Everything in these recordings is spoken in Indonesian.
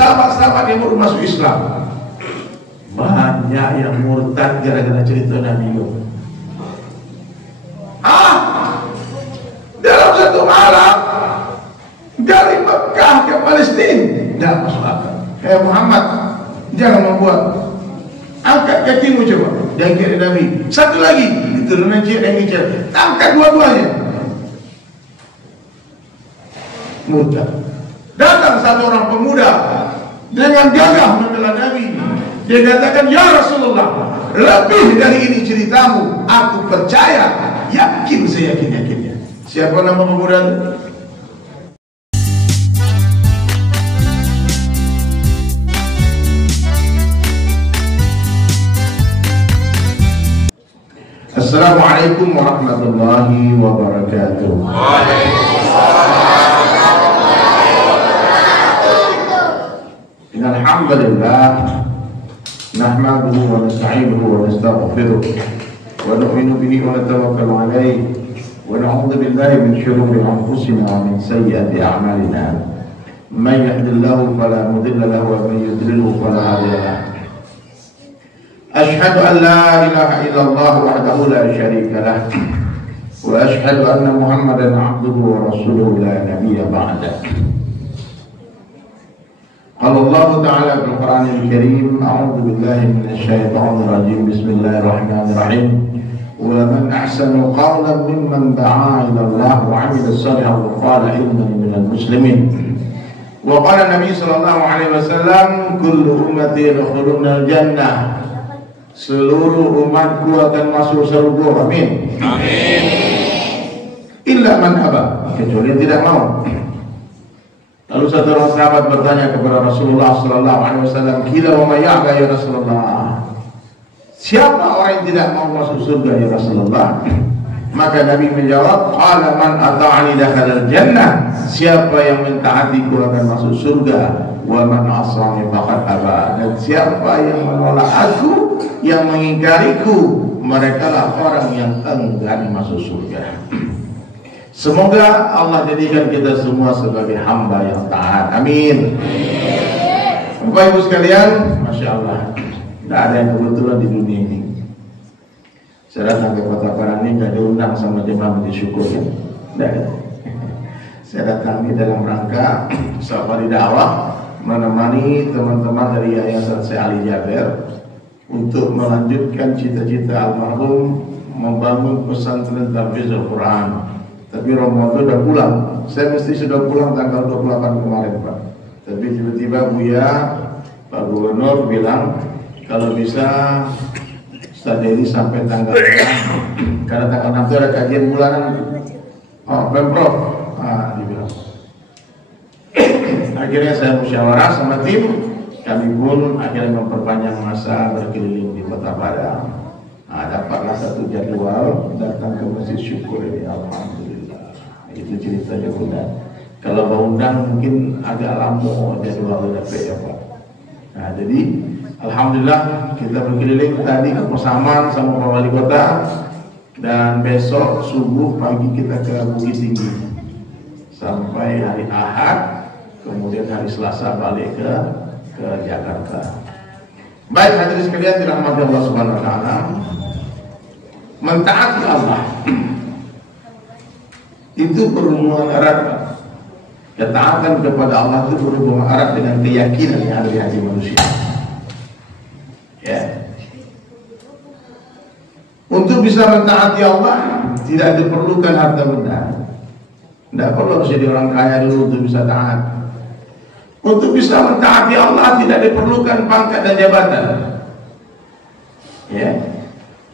sahabat-sahabat yang baru masuk Islam, banyak yang murtad gara-gara cerita Nabi Nuh. Dalam satu malam dari Mekah ke Palestina, tidak masuk akal. Muhammad, jangan membuat, angkat kakimu coba. Dan kira Nabi, satu lagi diturunan cik dan cik, angkat dua-duanya. Murtad. Datang satu orang pemuda dengan gagah membela Nabi. Dia katakan, ya Rasulullah, lebih dari ini ceritamu, aku percaya, yakin seyakin-yakinnya. Siapa nama pemuda itu? Assalamualaikum warahmatullahi wabarakatuh. Alhamdulillah, nahmaduhu wa nasta'inuhu wa nastaghfiruh wa nu'minu bihi wa natawakkalu alayhi wa na'udzu billahi min shururi anfusina wa min sayyiati a'malina. Man yahdihillahu fala mudilla lahu wa man yudlilhu fala hadiya lahu. Ashhadu an la ilaha illallah wahdahu la syarika lah wa ashhadu anna Muhammadan 'abduhu wa rasuluhu la nabiyya ba'dah. قال الله تعالى في القرآن الكريم أعوذ بالله من الشيطان الرجيم بسم الله الرحمن الرحيم ومن أحسن قولا ممن دعا إلى الله وعمل صالحا وقال إنني من المسلمين وقال النبي صلى الله عليه وسلم كل أمتي يدخلون الجنة seluruh umatku akan masuk surga, amin, amin, illa man aba, kecuali yang tidak mau. Lalu satu orang sahabat bertanya kepada Rasulullah sallallahu alaihi wasallam, "Qila wa may ya'ba ya Rasulullah?" Siapa orang yang tidak mau masuk surga ya Rasulullah? Maka Nabi menjawab, "Qala man ata'ani dakhala al-jannah." Siapa yang mentaatiku akan masuk surga, wa man 'asani faqad aba. Dan siapa yang menolak aku, yang mengingkariku, merekalah orang yang enggan masuk surga. Semoga Allah jadikan kita semua sebagai hamba yang taat. Amin. Bapak Ibu sekalian, Masya Allah, tidak ada yang kebetulan di dunia ini. Saya datang ke Kota Parani, tidak diundang sama jemaah Masjid Syukur, ya? Tidak. Saya datang ini dalam rangka safari dakwah, menemani teman-teman dari Yayasan Syekh Ali Jaber untuk melanjutkan cita-cita almarhum membangun pesantren tahfidzul Quran. Tapi Romo itu udah pulang. Saya mesti sudah pulang tanggal 28 kemarin, Pak. Tapi tiba-tiba Buya, Pak Gubernur bilang kalau bisa Ustaz Dedi sampai tanggal 6. Karena tanggal 6 itu ada kajian bulanan Pemprov. Dibilang. Akhirnya saya musyawarah sama tim. Kami pun akhirnya memperpanjang masa berkeliling di Kota Padang. Dapatlah satu jadwal datang ke Masjid Syukur ini, alhamdulillah. Itu ceritanya Bunda. Kalau mau undang mungkin agak lama jadwalnya dapat ya Pak. Jadi alhamdulillah kita berkeliling tadi ke Pasaman sama Pak Wali Kota, dan besok subuh pagi kita ke Bukit Tinggi sampai hari Ahad, kemudian hari Selasa balik ke Jakarta. Baik hadirin sekalian dirahmati Allah Subhanahu wa taala, mentaati Allah itu berhubungan erat. Ketaatan kepada Allah itu berhubungan erat dengan keyakinan yang ada di hati manusia. Ya. Untuk bisa mentaati Allah tidak diperlukan harta benda. Tidak perlu harus jadi orang kaya dulu untuk bisa taat. Untuk bisa mentaati Allah tidak diperlukan pangkat dan jabatan. Ya.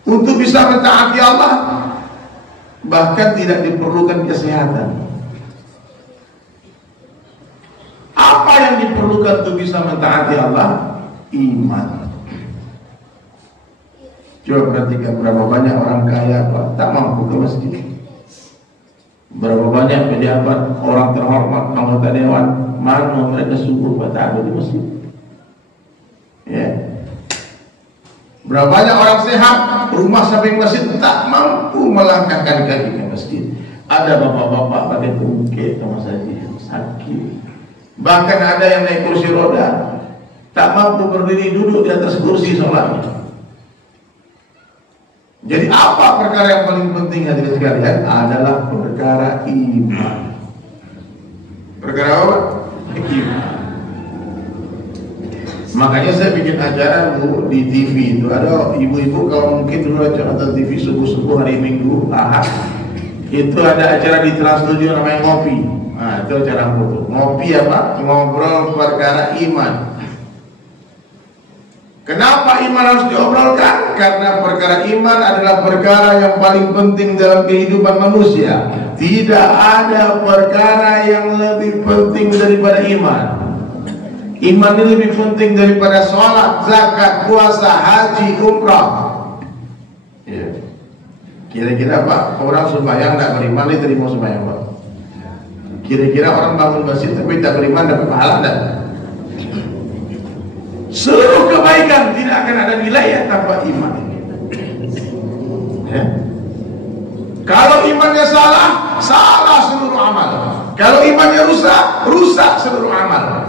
Untuk bisa mentaati Allah bahkan tidak diperlukan kesehatan. Apa yang diperlukan untuk bisa mentaati Allah? Iman. Coba perhatikan berapa banyak orang kaya Pak tak mampu ke masjid. Berapa banyak pejabat, orang terhormat, anggota dewan, mana mereka sungguh tak ada di masjid. Ya. Berapa banyak orang sehat, rumah samping masjid tak mampu melangkahkan kaki ke masjid. Ada bapak-bapak pakai tungkek sama saja, sakit. Bahkan ada yang naik kursi roda, tak mampu berdiri duduk di atas kursi sholatnya. Jadi apa perkara yang paling penting hadirin sekalian? Adalah perkara iman. Perkara apa? Iman. Makanya saya bikin acara Bu di TV itu. Ada ibu-ibu kalau mungkin dulu acara nonton TV subuh-subuh hari Minggu, Ahad. Itu ada acara di Trans 7 namanya Ngopi. Nah, itu acara foto. Ngopi apa? Ngobrol perkara iman. Kenapa iman harus diobrolkan? Karena perkara iman adalah perkara yang paling penting dalam kehidupan manusia. Tidak ada perkara yang lebih penting daripada iman. Iman ini lebih penting daripada sholat, zakat, puasa, haji, umrah. Ya. Kira-kira Pak, orang sembahyang tidak beriman, diterima sembahyang Pak? Kira-kira orang bangun masjid tapi tak beriman, dapat pahala tidak? Seluruh kebaikan tidak akan ada nilai tanpa iman. Ya. Kalau imannya salah, salah seluruh amal. Kalau imannya rusak, rusak seluruh amal.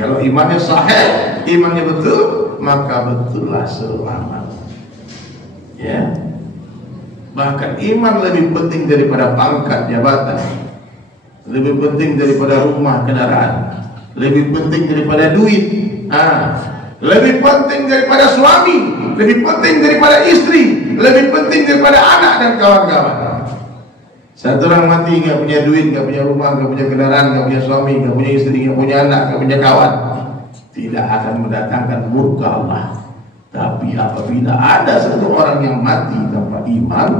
Kalau imannya sahih, imannya betul, maka betullah seluruh amal. Ya. Bahkan iman lebih penting daripada pangkat jabatan, lebih penting daripada rumah kendaraan, lebih penting daripada duit, lebih penting daripada suami, lebih penting daripada istri, lebih penting daripada anak dan kawan-kawan. Satu orang mati nggak punya duit, nggak punya rumah, nggak punya kendaraan, nggak punya suami, nggak punya istri, nggak punya anak, nggak punya kawan, tidak akan mendatangkan murka Allah. Tapi apabila ada satu orang yang mati tanpa iman,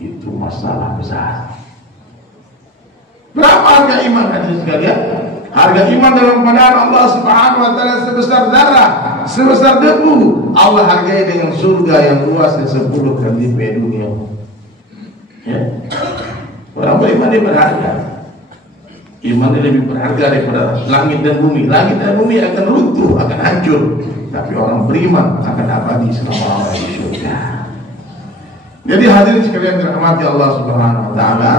itu masalah besar. Berapa harga iman hadirin sekalian? Harga iman dalam pandangan Allah Subhanahu wa taala sebesar darah, sebesar debu. Allah hargai dengan surga yang luasnya 10 kali lipat dunia. Ya. Orang beriman dia berharga. Iman ini lebih berharga daripada langit dan bumi. Langit dan bumi akan runtuh, akan hancur, tapi orang beriman akan abadi selama-lamanya di surga. Jadi hadirin sekalian dirahmati Allah Subhanahu wa taala,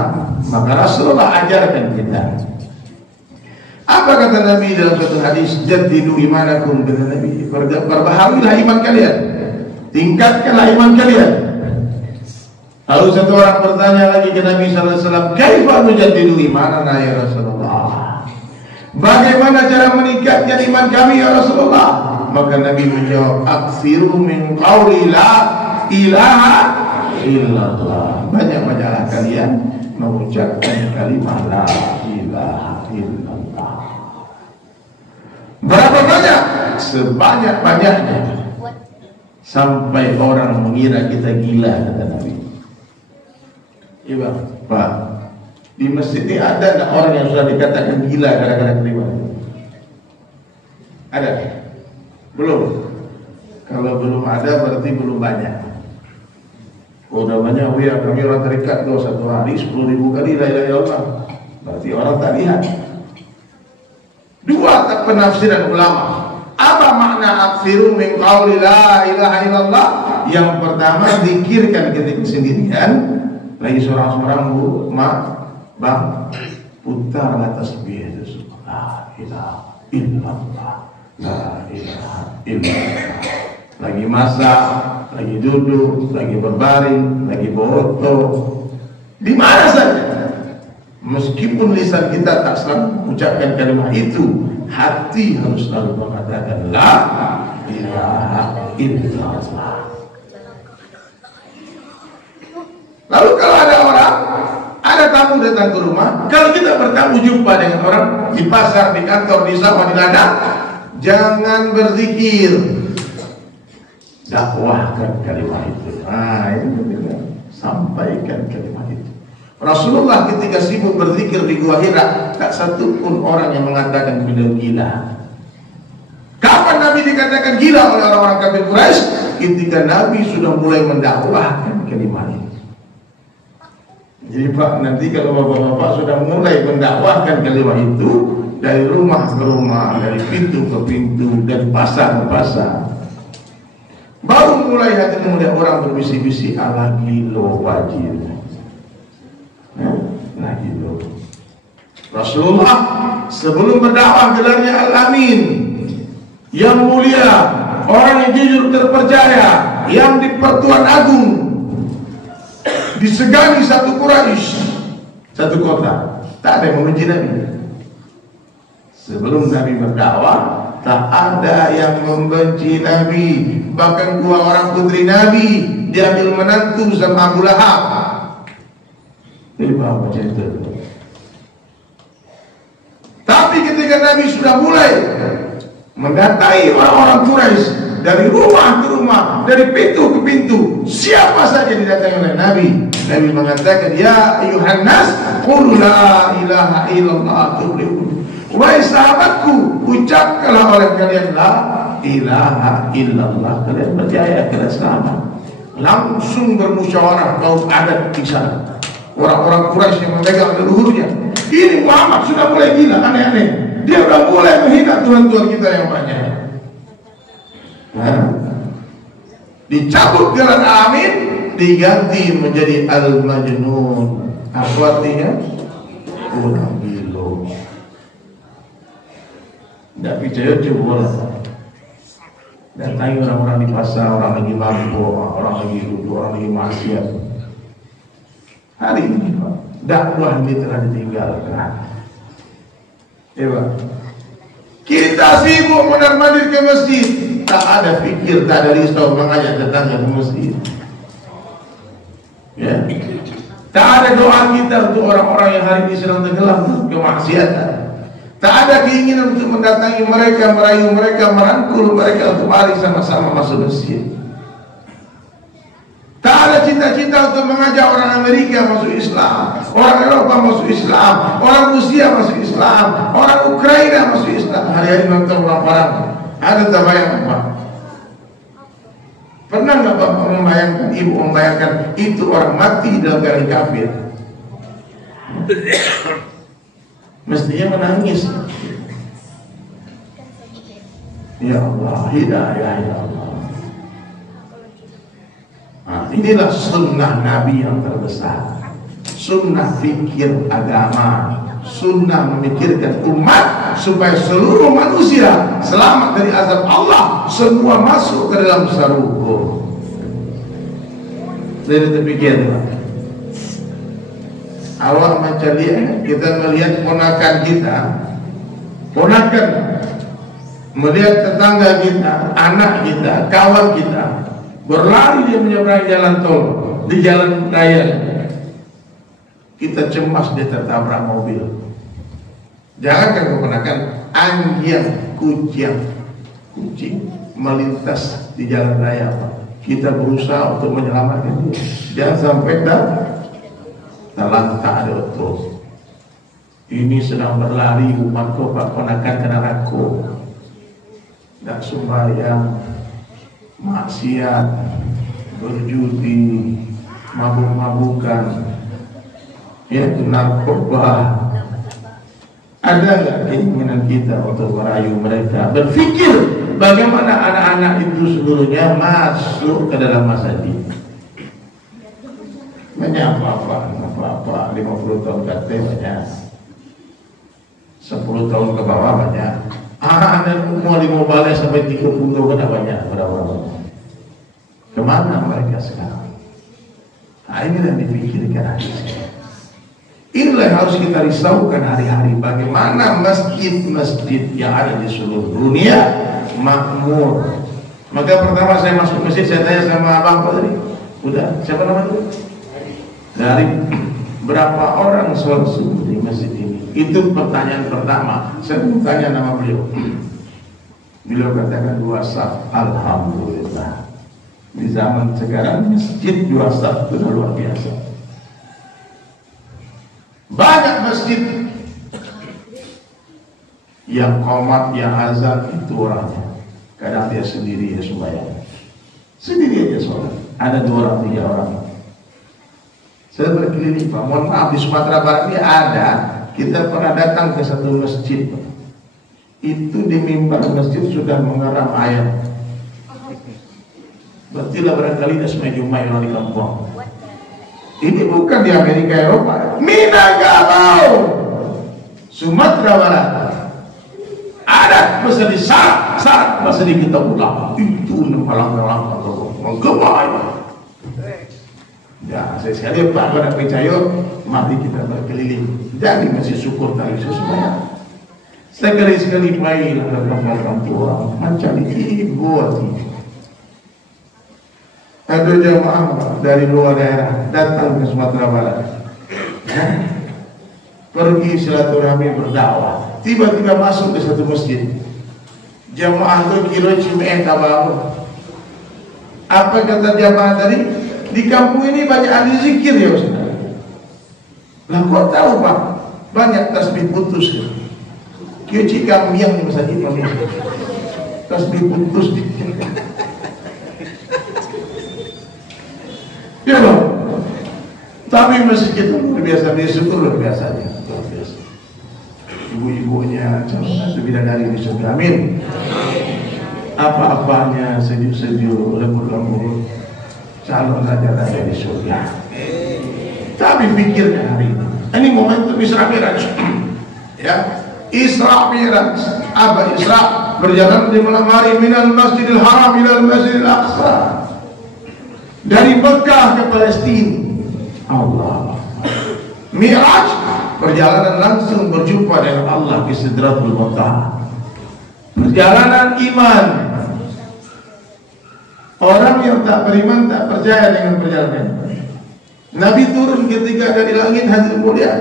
maka Rasulullah ajarkan kita. Apa kata Nabi dalam suatu hadis? Jaddidu imanakum, kata Nabi. Perbaharuilah iman kalian. Tingkatkanlah iman kalian. Lalu satu orang bertanya lagi ke Nabi sallallahu alaihi wasallam, "Kaifa nujaddidu imanana ya Rasulullah?" Bagaimana cara meningkatkan iman kami ya Rasulullah? Maka Nabi menjawab, "Aktsiru min qauli la ilaha illallah." Banyak-banyaklah kalian mengucapkan kalimat la ilaha illallah. Berapa banyak? Sebanyak-banyaknya, sampai orang mengira kita gila, kata Nabi. Iya Pak, di masjid ini ada enggak orang yang sudah dikatakan gila gara-gara kalimat? Ada? Belum? Kalau belum ada berarti belum banyak. Udah banyak, ya kami orang terikat tuh satu hari 10.000 kali la ilaha illallah. Berarti orang tak lihat. Dua penafsiran ulama. Apa makna aktsiru min qauli la ilaha illallah? Yang pertama, zikirkan ketika sendirian. Lagi seorang-seorang Bu, Bang, putarlah tasbih itu. La ilaha illallah, la ilaha illallah. Lagi masak, lagi duduk, lagi berbaring, lagi foto, di mana saja. Meskipun lisan kita tak selalu mengucapkan kalimat itu, hati harus selalu mengatakan la ilaha illallah. Lalu kalau ada orang, ada tamu datang ke rumah, kalau kita bertamu jumpa dengan orang di pasar, di kantor, di sawah, di ladang, jangan berzikir, dakwahkan kalimat itu. Itu benar. Sampaikan kalimat itu. Rasulullah ketika sibuk berzikir di Gua Hira, tak satu pun orang yang mengatakan beliau gila. Kapan Nabi dikatakan gila oleh orang-orang kafir Quraisy? Ketika Nabi sudah mulai mendakwahkan kalimat itu. Jadi Pak, nanti kalau bapak-bapak sudah mulai mendakwahkan kalimat itu, dari rumah ke rumah, dari pintu ke pintu, dan pasar ke pasar, baru mulai hati kemudian orang berbisik-bisik ala gilo wajib. Nah gitu. Rasulullah sebelum berdakwah gelarnya Al-Amin, yang mulia, orang yang jujur terpercaya, yang di Pertuan Agung, disegani satu Quraisy, satu kota. Tak ada yang membenci Nabi. Sebelum Nabi berdakwah, tak ada yang membenci Nabi. Bahkan dua orang putri Nabi diambil menantu sama Abu Lahab. Jadi paham macam itu. Tapi ketika Nabi sudah mulai mendatangi orang-orang Quraisy dari rumah ke rumah, dari pintu ke pintu, siapa saja didatangi oleh Nabi, Nabi mengatakan, ya ayuhan nas, qul la ilaha illallah tuflihun. Wahai sahabatku, ucapkanlah oleh kalian la ilaha illallah, kalian percaya, kalian selamat. Langsung bermusyawarah kaum adat di sana, orang-orang Quraisy yang memegang leluhurnya. Ini Muhammad sudah mulai gila, aneh-aneh. Dia sudah mulai menghina Tuhan-Tuhan kita yang banyak. Nah, dicabut gelar Amin, diganti menjadi Al-Majnun. Apa artinya? Orang gila. Tidak percaya coba. Datangi orang-orang di pasar, orang lagi mabuk, orang lagi duduk, orang lagi maksiat. Hari ini Pak, dakwah ini telah ditinggalkan. Ya Pak, kita sibuk mondar-mandir ke masjid, tak ada fikir, tak ada risau mengajak tetangga ke masjid. Ya, tak ada doa kita untuk orang-orang yang hari ini sedang tenggelam kemaksiatan. Tak ada keinginan untuk mendatangi mereka, merayu mereka, merangkul mereka untuk mari sama-sama masuk masjid. Tak ada cita-cita untuk mengajak orang Amerika masuk Islam, orang Eropa masuk Islam, orang Rusia masuk Islam, orang Ukraina masuk Islam. Hari-hari nonton orang-orang. Ada tak bayang apa? Pernah nggak Bapak membayangkan, Ibu membayangkan itu orang mati dalam keadaan kafir? Mestinya menangis. Ya Allah, hidayah ya Allah. Nah, inilah sunnah Nabi yang terbesar, sunnah fikir agama, sunnah memikirkan umat supaya seluruh manusia selamat dari azab Allah, semua masuk ke dalam surga. Jadi terpikir awak macam lihat, kita melihat ponakan kita, ponakan melihat tetangga kita, anak kita, kawan kita berlari dia menyeberang jalan tol, di jalan raya, kita cemas dia tertabrak mobil. Jangankan keponakan, anjing, kucing melintas di jalan raya, kita berusaha untuk menyelamatkan dia, jangan sampai terlantar ada betul. Ini sedang berlari umatku, Pak ponakan kena rako, tak sembahyang, maksiat, berjudi, mabuk-mabukan, ya narkoba. Ada nggak keinginan kita untuk merayu mereka? Berpikir bagaimana anak-anak itu seluruhnya masuk ke dalam masa ini. Banyak apa-apa, 50 tahun KT banyak, 10 tahun ke bawah banyak. Anak mau balik sampai 30 kan banyak, berapa? Kemana mereka sekarang? Nah, ini yang dipikirkan hari ini. Inilah yang harus kita risaukan hari-hari. Bagaimana masjid-masjid yang ada di seluruh dunia makmur. Maka pertama saya masuk masjid, saya tanya sama abang tadi, udah siapa namanya? Dari berapa orang sholat subuh di masjid ini? Itu pertanyaan pertama. Saya tanya nama beliau. Beliau katakan 2 saf. Alhamdulillah. Di zaman sekarang masjid 2 saf itu luar biasa. Banyak masjid yang qomat, yang azan itu orangnya. Kadang dia sendiri ya sembahyang, sendiri aja sholat. Ada 2 orang, 3 orang. Saya berkeliling Pak, mohon maaf di Sumatera Barat ini ada. Kita pernah datang ke satu masjid, itu di mimbar masjid sudah mengeram ayat. Berarti lah barangkali dah semai-jumai orang di kampung. Ini bukan di Amerika Eropa, Minangkabau, Sumatera Barat. Ada masa di syarat masa di kita pulang itu malang-malang menggemai. Ya, saya sekali Pak pada percaya, mari kita berkeliling. Jadi masih syukur tadi semuanya. Sekali-sekali main dalam kampung orang macam ibu hati. Ada jamaah dari luar daerah datang ke Sumatera Barat, pergi silaturahmi berdakwah, tiba-tiba masuk ke satu masjid. Jamaah itu kira cuma tabaru. Apa kata jamaah tadi? Di kampung ini banyak ahli zikir ya Ustaz. Lah kok tahu Pak? Banyak tasbih putus. Kira cikam yang di masjid ini tasbih putus. Ya Bang. Tapi masjid kita luar biasa, bersyukur luar biasa. Ibu-ibunya calon bidadari di surga, amin. Apa-apanya sejuk-sejuk, lembut-lembut, calon raja-raja di surga. Tapi pikirkan hari ini momentum Isra Miraj. Ya, Isra Miraj. Apa Isra? Berjalan di malam hari minal Masjidil Haram ilal Masjidil Aqsa. Dari Mekah ke Palestina. Allah. Mi'raj, perjalanan langsung berjumpa dengan Allah ke Sidratul Muntaha. Perjalanan iman. Orang yang tak beriman tak percaya dengan perjalanan. Nabi turun ketika dari langit hadir mulia.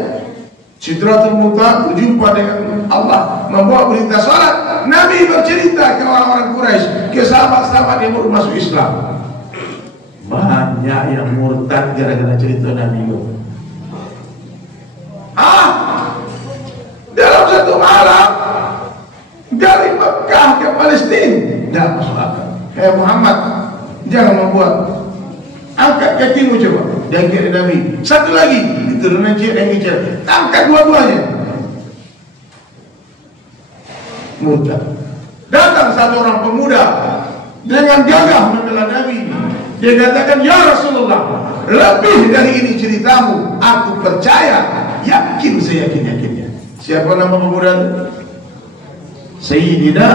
Sidratul Muntaha berjumpa dengan Allah, membawa berita salat. Nabi bercerita ke orang-orang Quraisy, ke sahabat-sahabat yang baru masuk Islam. Banyak yang murtad gara-gara cerita Nabi itu. Dalam satu malam dari Mekah ke Palestina, tidak masuk akal. Kayak Muhammad, jangan membuat. Angkat kakimu coba. Dan kira Nabi. Satu lagi, diturunan cik dan cik. Angkat dua-duanya. Murtad. Datang satu orang pemuda dengan gagah membela Nabi. Dia katakan, ya Rasulullah, lebih dari ini ceritamu, aku percaya, yakin seyakin-yakinnya. Siapa nama pemuda itu? Sayyidina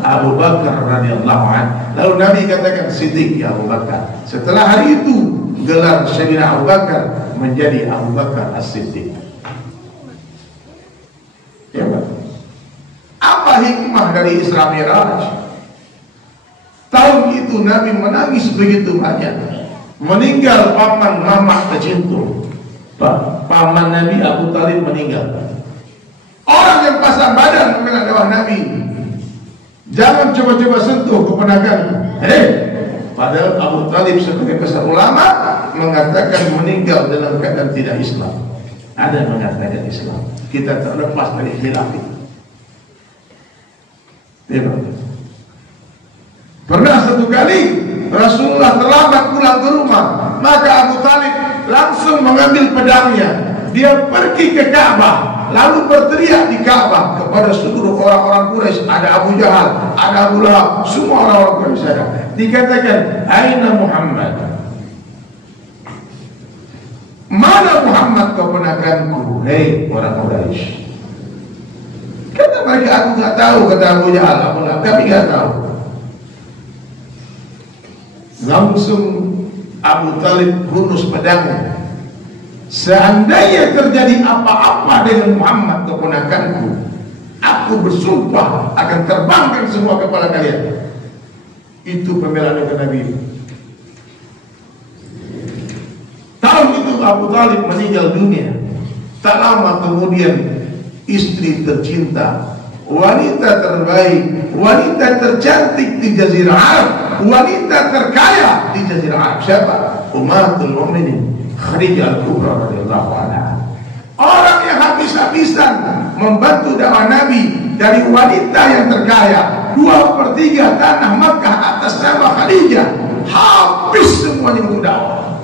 Abu Bakar radhiyallahu anhu. Lalu Nabi katakan, Siddiq ya Abu Bakar. Setelah hari itu, gelar Sayyidina Abu Bakar menjadi Abu Bakar As-Siddiq. Ya, Pak. Apa hikmah dari Isra Miraj? Tahun itu Nabi menangis begitu banyak. Meninggal paman mama tercinta. Paman Nabi Abu Talib meninggal. Orang yang pasang badan membela dakwah Nabi. Jangan coba-coba sentuh keponakan. Padahal Abu Talib sebagai besar ulama mengatakan meninggal dalam keadaan tidak Islam. Ada yang mengatakan Islam. Kita terlepas dari khilaf itu. Pernah satu kali Rasulullah terlambat pulang ke rumah, maka Abu Talib langsung mengambil pedangnya. Dia pergi ke Ka'bah, lalu berteriak di Ka'bah kepada seluruh orang-orang Quraisy. Ada Abu Jahal, ada Abu Lahab, semua orang-orang Quraisy ada. Dikatakan, Aina Muhammad? Mana Muhammad keponakanku? Hei orang Quraisy. Kata mereka, aku tak tahu. Kata Abu Jahal, Abu Lahab, kami tak tahu. Langsung Abu Talib hunus pedangnya. Seandainya terjadi apa-apa dengan Muhammad keponakanku, aku bersumpah akan terbangkan semua kepala kalian. Itu pembelaan dari Nabi. Tahun itu Abu Talib meninggal dunia. Tak lama kemudian istri tercinta, wanita terbaik, wanita tercantik di Jazirah Arab, wanita terkaya di Jazirah Arab. Siapa? Ummatul Mukminin Khadijah Al-Kubra radhiyallahu anha. Orang yang habis-habisan membantu dakwah Nabi dari wanita yang terkaya. 2/3 tanah Makkah atas nama Khadijah habis semuanya untuk dakwah.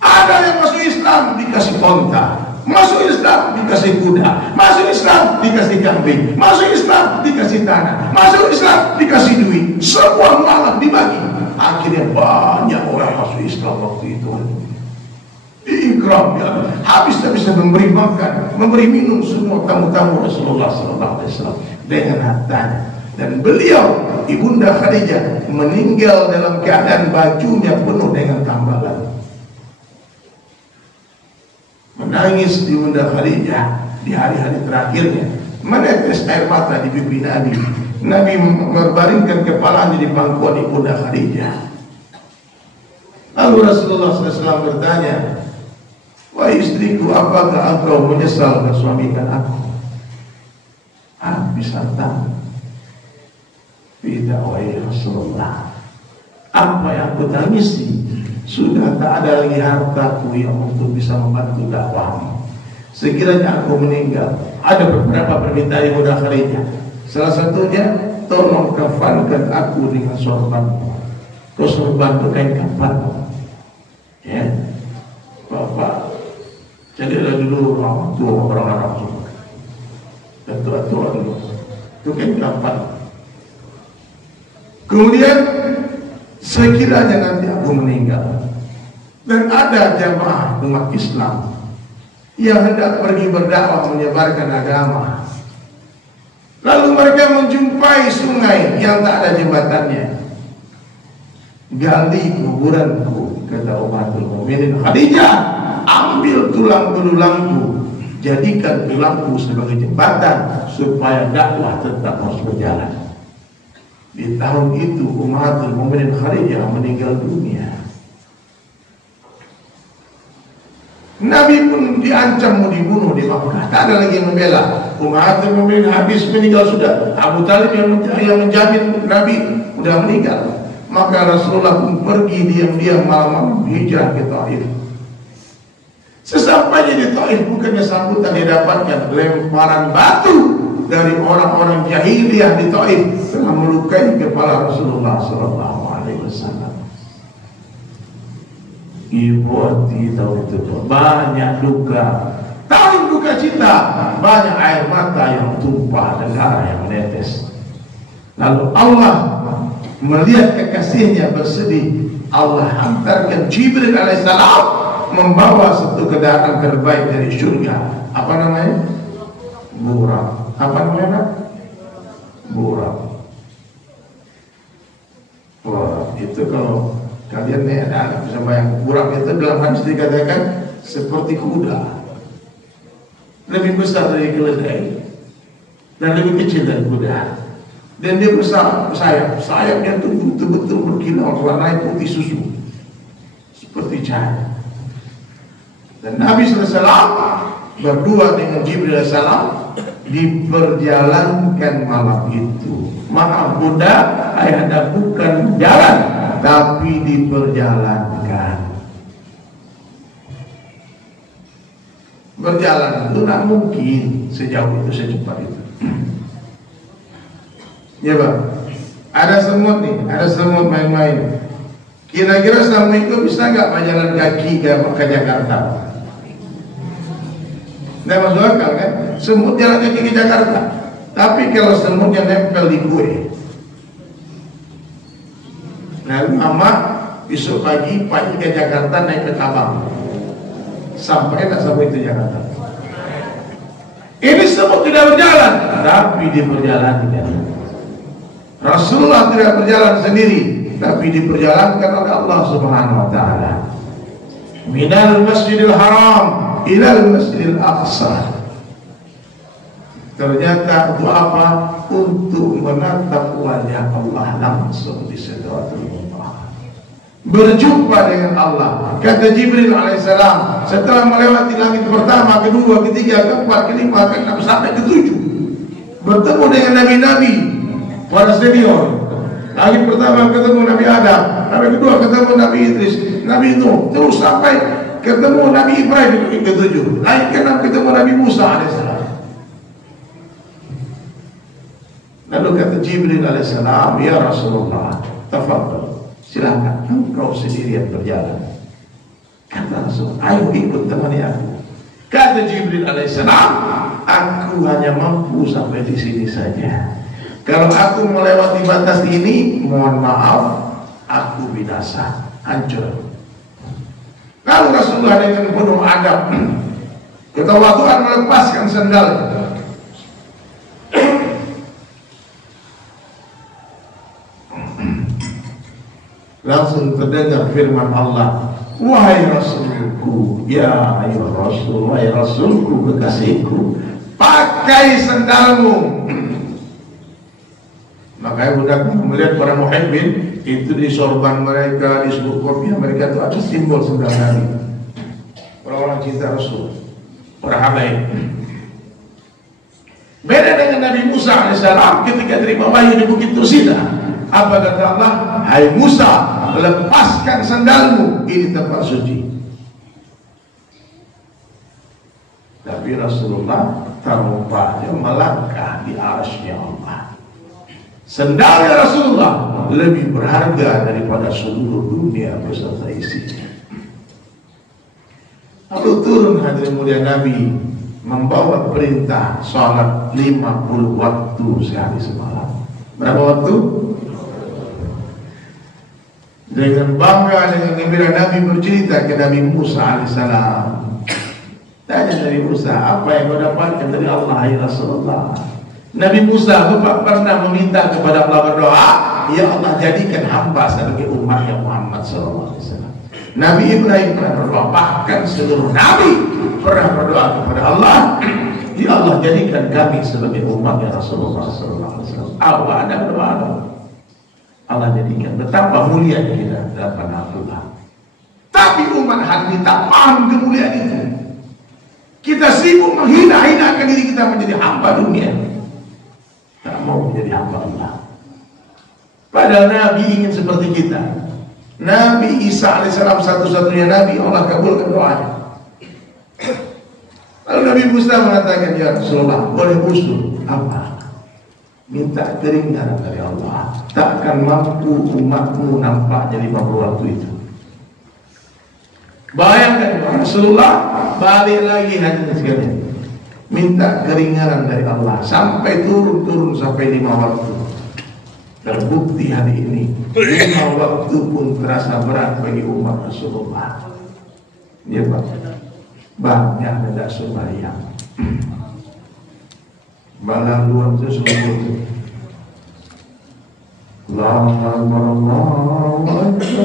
Ada yang masuk Islam dikasih onta, Masuk Islam dikasih kuda, masuk Islam dikasih kambing, masuk Islam dikasih tanah, masuk Islam dikasih duit, semua malah dibagi. Akhirnya banyak orang masuk Islam waktu itu. Ikram ya, habis tak bisa memberi makan, memberi minum semua tamu-tamu Rasulullah SAW dengan hartanya. Dan beliau, Ibunda Khadijah, meninggal dalam keadaan bajunya penuh dengan tambalan. Menangis Ibunda Khadijah di hari-hari terakhirnya, menetes air mata di pipi Nabi. Nabi membaringkan kepalanya di pangkuan Ibunda Khadijah. Lalu Rasulullah SAW bertanya, wahai istriku, apakah engkau menyesal bersuamikan aku? Habis hartamu. Tidak, wahai Rasulullah, apa yang aku tangisi sudah tak ada lagi hartaku yang untuk bisa membantu dakwahmu. Sekiranya aku meninggal, ada beberapa permintaan Ibunda Khadijah. Salah satunya, tolong kafankan aku dengan sorbanmu. Kau sorban kain kafanmu. Ya, Bapak, jadilah dulu orang tua, orang-orang semua. Dan tua-tua dulu, itu kain kafan. Kemudian sekiranya nanti aku meninggal dan ada jamaah umat Islam yang hendak pergi berdakwah menyebarkan agama, lalu mereka menjumpai sungai yang tak ada jembatannya, gali kuburanku, kata Ummatul Mukminin Khadijah, ambil tulang belulangku, jadikan tulangku sebagai jembatan supaya dakwah tetap harus berjalan. Di tahun itu Ummatul Mukminin Khadijah meninggal dunia. Nabi pun diancam mau dibunuh di Makkah. Tak ada lagi yang membela. Ummatul Mukminin habis meninggal sudah. Abu Talib yang menjamin Nabi sudah meninggal. Maka Rasulullah pun pergi diam-diam malam-malam hijrah ke Taif. Sesampainya di Taif, bukannya sambutan didapatkan, lemparan batu dari orang-orang jahiliyah di Taif telah melukai kepala Rasulullah SAW. Ibu hati tahu itu banyak duka, tahu duka cita, banyak air mata yang tumpah dan darah yang menetes. Lalu Allah melihat kekasihnya bersedih, Allah hantarkan Jibril alaihissalam membawa satu kendaraan terbaik dari surga. Apa namanya? Burak. Apa namanya? Burak. Wah, itu kalau kalian ada bisa bayang, burak itu dalam hadis dikatakan seperti kuda, lebih besar dari keledai dan lebih kecil dari kuda, dan dia besar sayapnya itu betul-betul berkilau warnanya putih susu seperti cahaya. Dan Nabi SAW berdua dengan Jibril alaihissalam diperjalankan malam itu. Maaf bunda, ayahanda bukan jalan, tapi diperjalankan. Berjalan itu tak mungkin sejauh itu, secepat itu. Ya bang, ada semut nih, ada semut main-main. Kira-kira selama itu bisa nggak berjalan kaki ke Jakarta? Nggak masuk akal kan? Semut jalan kaki ke Jakarta. Tapi kalau semutnya nempel di kue, lalu mama besok pagi ke Jakarta naik ke Tabang, sampai tak sampai itu Jakarta. Ini semut tidak berjalan, tapi diperjalankan. Rasulullah tidak berjalan sendiri, tapi diperjalankan oleh Allah Subhanahu wa taala. Minal Masjidil Haram ilal Masjidil Aqsa. Ternyata untuk apa? Untuk menatap wajah Allah langsung di Sidratul Muntaha, berjumpa dengan Allah. Kata Jibril alaihissalam, setelah melewati langit pertama, kedua, ketiga, keempat, kelima, keenam sampai ketujuh, bertemu dengan nabi-nabi para senior. Langit pertama ketemu Nabi Adam, Nabi kedua ketemu Nabi Idris, Nabi Nuh, terus sampai ketemu Nabi Ibrahim yang ketujuh. Langit keenam ketemu Nabi Musa alaihissalam. Lalu kata Jibril alaihissalam, ya Rasulullah, tafadhal, silakan engkau sendirian berjalan. Kata Rasul, ayo ikut temani aku. Kata Jibril alaihissalam, aku hanya mampu sampai di sini saja. Kalau aku melewati batas ini, mohon maaf, aku binasa, hancur. Lalu Rasulullah dengan penuh adab, ketawaduan melepaskan sandal. Langsung terdengar firman Allah, wahai Rasulku, ya ayuh Rasul, wahai Rasulku, kekasihku, pakai sandalmu. Makanya budak melihat para muhibbin itu di sorban mereka, di sebuah kopiah mereka itu ada simbol sandal Nabi. Orang-orang cinta Rasul, para habaib. Beda dengan Nabi Musa alaihissalam ketika terima wahyu di Bukit Tursina. Apa kata Allah? Hai Musa, lepaskan sandalmu, ini tempat suci. Tapi Rasulullah tampaknya melangkah di arasnya Allah. Sandalnya Rasulullah lebih berharga daripada seluruh dunia beserta isinya. Lalu turun hadirin mulia Nabi membawa perintah sholat 50 waktu sehari semalam. Berapa waktu? Dengan bangga, dengan gembira Nabi bercerita ke Nabi Musa alaihissalam. Tanya Nabi Musa, apa yang kau dapatkan dari Allah ya Rasulullah? Nabi Musa pernah meminta kepada Allah berdoa, ya Allah jadikan hamba sebagai umatnya Muhammad SAW. Nabi Ibrahim pernah berdoa, bahkan seluruh Nabi pernah berdoa kepada Allah, ya Allah jadikan kami sebagai umatnya Rasulullah SAW. Apa ada berdoa? Allah jadikan betapa mulia kita dalam Allah. Tapi umat hari ini tak paham kemuliaan itu. Kita sibuk menghina-hinakan diri kita menjadi hamba dunia, tak mau menjadi hamba Allah. Padahal Nabi ingin seperti kita. Nabi Isa alaihissalam satu-satunya Nabi, Allah kabulkan doanya. Lalu Nabi Musa mengatakan, ya Rasulullah, boleh usul apa? Minta keringanan dari Allah. Takkan mampu umatmu nampak jadi waktu itu. Bayangkan Rasulullah balik lagi hadirin sekalian, minta keringanan dari Allah sampai turun sampai 5 waktu. Terbukti hari ini 5 waktu pun terasa berat bagi umat Rasulullah. Ya Pak, banyak tidak sembahyang. Malam luar itu seluruh Allah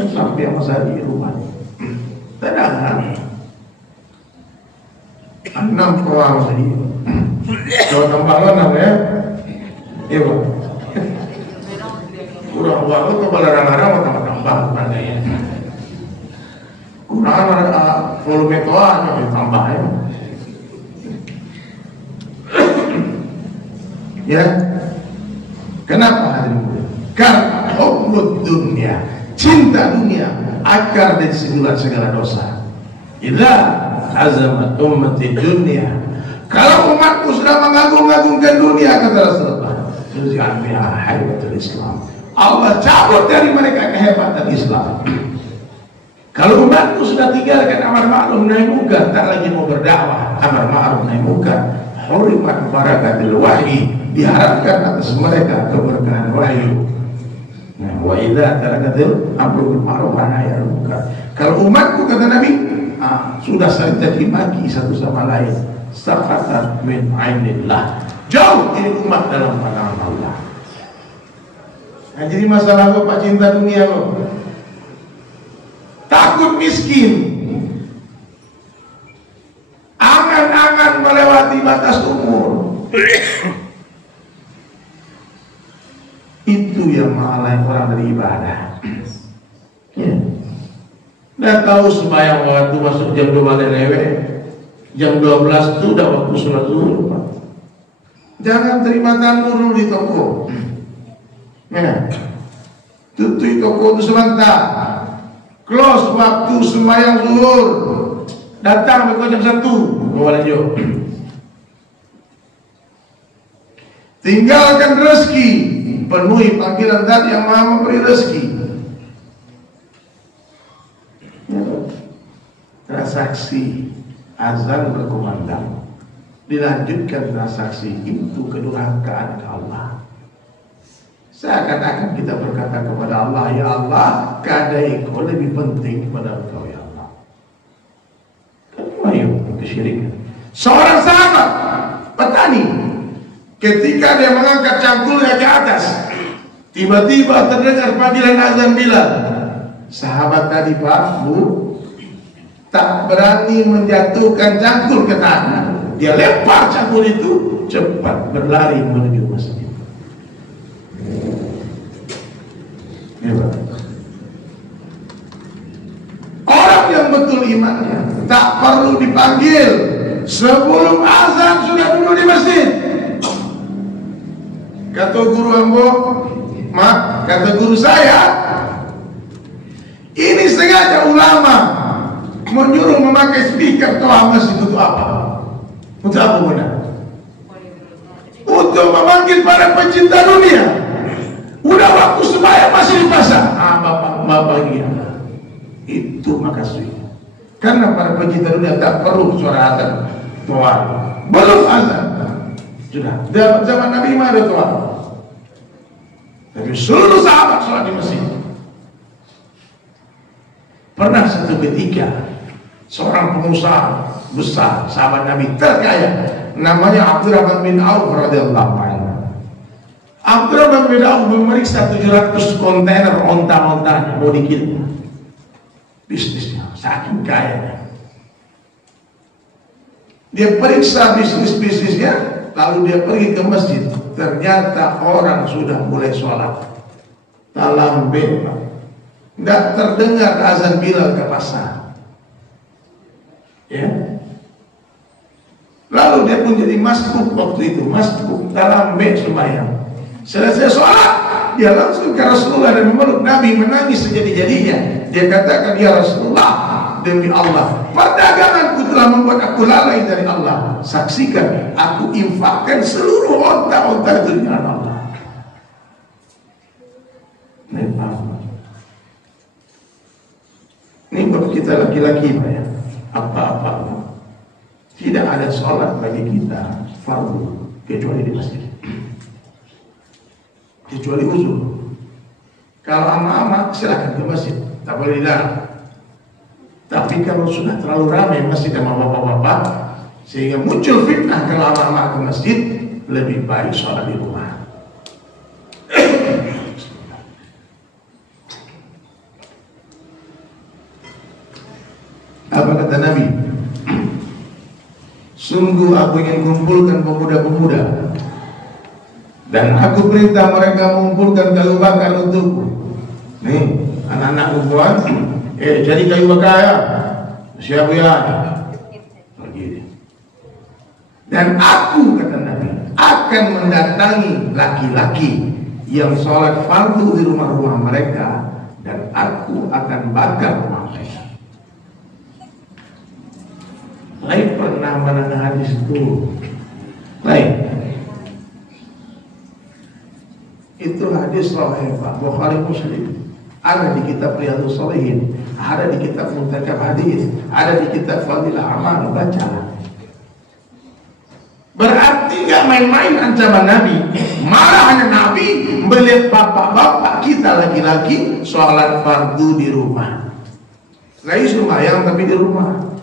sampai masa di rumahnya. Tenang, 6 orang tadi. Kalau tambah 6 ya, iya Pak. Kurang waktu kalau larang-larang tambah ya. Kurang ada volume toa tambah ya. Ya, kenapa hadirin? Karena hubbud dunia, cinta dunia akar dari segala dosa. Idza azamat ummati dunia, kalau umatku sudah mengagung-agungkan dunia, kata Rasulullah, tuzi'an biha haibatul Islam, Allah cabut dari mereka kehebatan Islam. Kalau umatku sudah tinggalkan amar ma'ruf nahi munkar, tak lagi mau berdakwah amar ma'ruf nahi munkar, hurimat barakatul wahyi, diharapkan atas mereka keberkahan wahyu. Nah, wa idza tarakatil amru bil ma'ruf wa nahy 'anil munkar. Kalau umatku kata Nabi, sudah saling caci maki satu sama lain, saqatat min 'ainillah. Jauh ini umat dalam pandangan Allah. Nah, jadi masalah Pak cinta dunia lo. Takut miskin. Angan-angan melewati batas umur. Itu yang menghalangi orang dari ibadah. Ya. Udah tahu sembahyang waktu masuk jam 2 lewat, jam 12 itu udah waktu sholat zuhur, Pak. Jangan terima tamu dulu di toko. Ya. Tutup toko itu sebentar. Close waktu sembahyang zuhur. Datang pukul jam 1. Lanjut. Tinggalkan rezeki, penuhi panggilan Zat yang Maha memberi rezeki. Transaksi azan berkumandang, dilanjutkan transaksi, itu kedurhakaan ke Allah. Seakan-akan kita berkata kepada Allah, ya Allah, keadaiku lebih penting kepada Engkau ya Allah. Ayo kesyirikan. Seorang sahabat petani, ketika dia mengangkat cangkulnya ke atas, tiba-tiba terdengar panggilan azan Bilal. Sahabat tadi, Pak, Bu, tak berani menjatuhkan cangkul ke tanah. Dia lempar cangkul itu, cepat berlari menuju masjid. Hebat. Orang yang betul imannya tak perlu dipanggil, sebelum azan sudah duduk di masjid. Kata guru ambo, kata guru saya, ini sengaja ulama menyuruh memakai speaker toa masjid untuk apa? Untuk apa benar? Untuk memanggil para pencinta dunia. Udah waktu sembahyang masih di pasar. Bapak iya. Itu maksudnya. Karena para pencinta dunia tak perlu suara azan toa. Belum azan. Sudah. Zaman Nabi Imam ada toa. Tapi seluruh sahabat sholat di masjid. Pernah satu ketika seorang pengusaha besar, sahabat Nabi terkaya, namanya Abdurrahman bin Auf radhiyallahu anhu. Abdurrahman bin Auf memeriksa 700 kontainer onta-onta mau dikirim. Bisnisnya saking kayanya. Dia periksa bisnisnya, lalu dia pergi ke masjid. Ternyata orang sudah mulai sholat. Dalam bebas. Tidak terdengar azan Bilal ke pasar. Ya. Lalu dia pun jadi masbuk waktu itu, masbuk dalam sembahyang. Selesai sholat, dia langsung ke Rasulullah dan memeluk Nabi, menangis sejadi-jadinya. Dia katakan, ya Rasulullah, demi Allah, perdaganganku telah membuat aku lalai dari Allah. Saksikan, aku infakkan seluruh onta-onta itu dengan Allah. Ini buat kita laki-laki, Pak ya. Apa-apa tidak ada sholat bagi kita fardu kecuali di masjid, kecuali uzur. Kalau ama-ama silakan ke masjid, tak boleh dilarang. Tapi kalau sudah terlalu ramai masjid sama bapak-bapak sehingga muncul fitnah kalau ama-ama ke masjid, lebih baik sholat di rumah. Apa kata Nabi? Sungguh aku ingin kumpulkan pemuda-pemuda, dan aku perintah mereka mengumpulkan kayu bakar untukku. Nih, anak-anak perempuan, jadi kayu bakar ya. Siapa ya? Begini. Dan aku, kata Nabi, akan mendatangi laki-laki yang sholat fardu di rumah-rumah mereka, dan aku akan bakar rumah mereka. Lain pernah mendengar hadis itu. Lain. Itu hadis sahih Pak, Bukhari Muslim. Ada di kitab Riyadhus Shalihin, ada di kitab Muntakab Hadis, ada di kitab Fadilah Amal. Baca. Berarti nggak main-main ancaman Nabi. Malahan Nabi melihat bapak-bapak kita laki-laki sholat fardu di rumah. Lagi sembahyang tapi di rumah.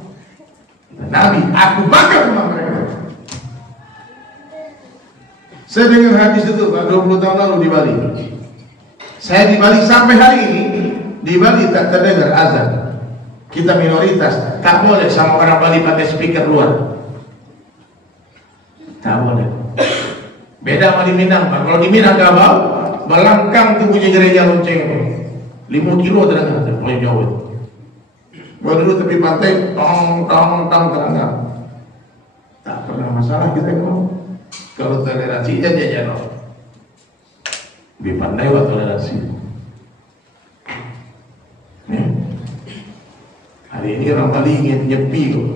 Nabi, aku bakar rumah mereka. Saya dengar hadis itu Pak 20 tahun lalu di Bali. Saya di Bali sampai hari ini. Di Bali tak terdengar azan. Kita minoritas, tak boleh sama orang Bali pakai speaker luar. Tak boleh. Beda sama di Minang Pak. Kalau di Minangkabau, belangkang tuh bunyi gereja lonceng 5 kilo terdengar, mulai jauh. Gua dulu tepi pantai, tong terangkan. Tak pernah masalah kita ngomong. Kalau toleransi aja no. Lebih pandai buat toleransi. Hari ini orang Bali ingin nyepi kok.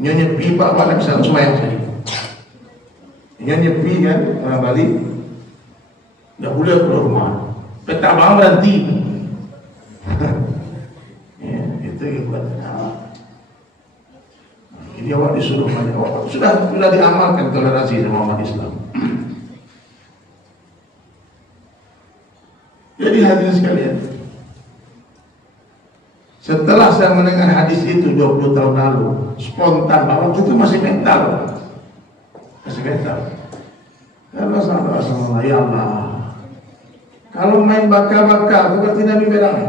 Nyepi Pak Pak bisa sembahyang saja. Ingin nyepi kan orang Bali. Nggak boleh keluar rumah. Petak bawang berhenti. Itu yang buat Jawa disuruh banyak. Sudah diamalkan toleransi sama umat Islam. Jadi hadirin sekalian, setelah saya mendengar hadis itu 20 tahun lalu, spontan, waktu itu masih mental. Karena sama ya Allah, kalau main bakal-bakal berarti Nabi berang.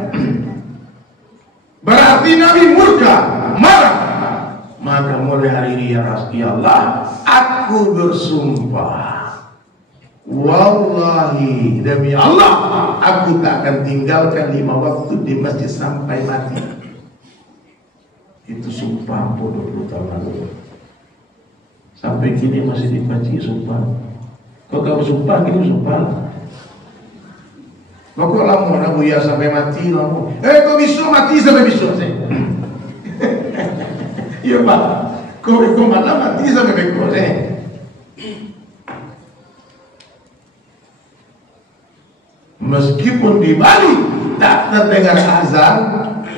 Berarti Nabi murka, marah. Maka mulai hari ini ya Allah, aku bersumpah, wallahi demi Allah, aku tak akan tinggalkan 5 waktu di masjid sampai mati. Itu sumpah 20 tahun lalu. Sampai kini masih dibaci sumpah. Kau tahu sumpah, kini sumpah. Kau lama nak buya sampai mati lama. Kau bisu mati sampai bisu. Iya Pak. Kau mana mati sampai beko. Meskipun di Bali tak terdengar azan,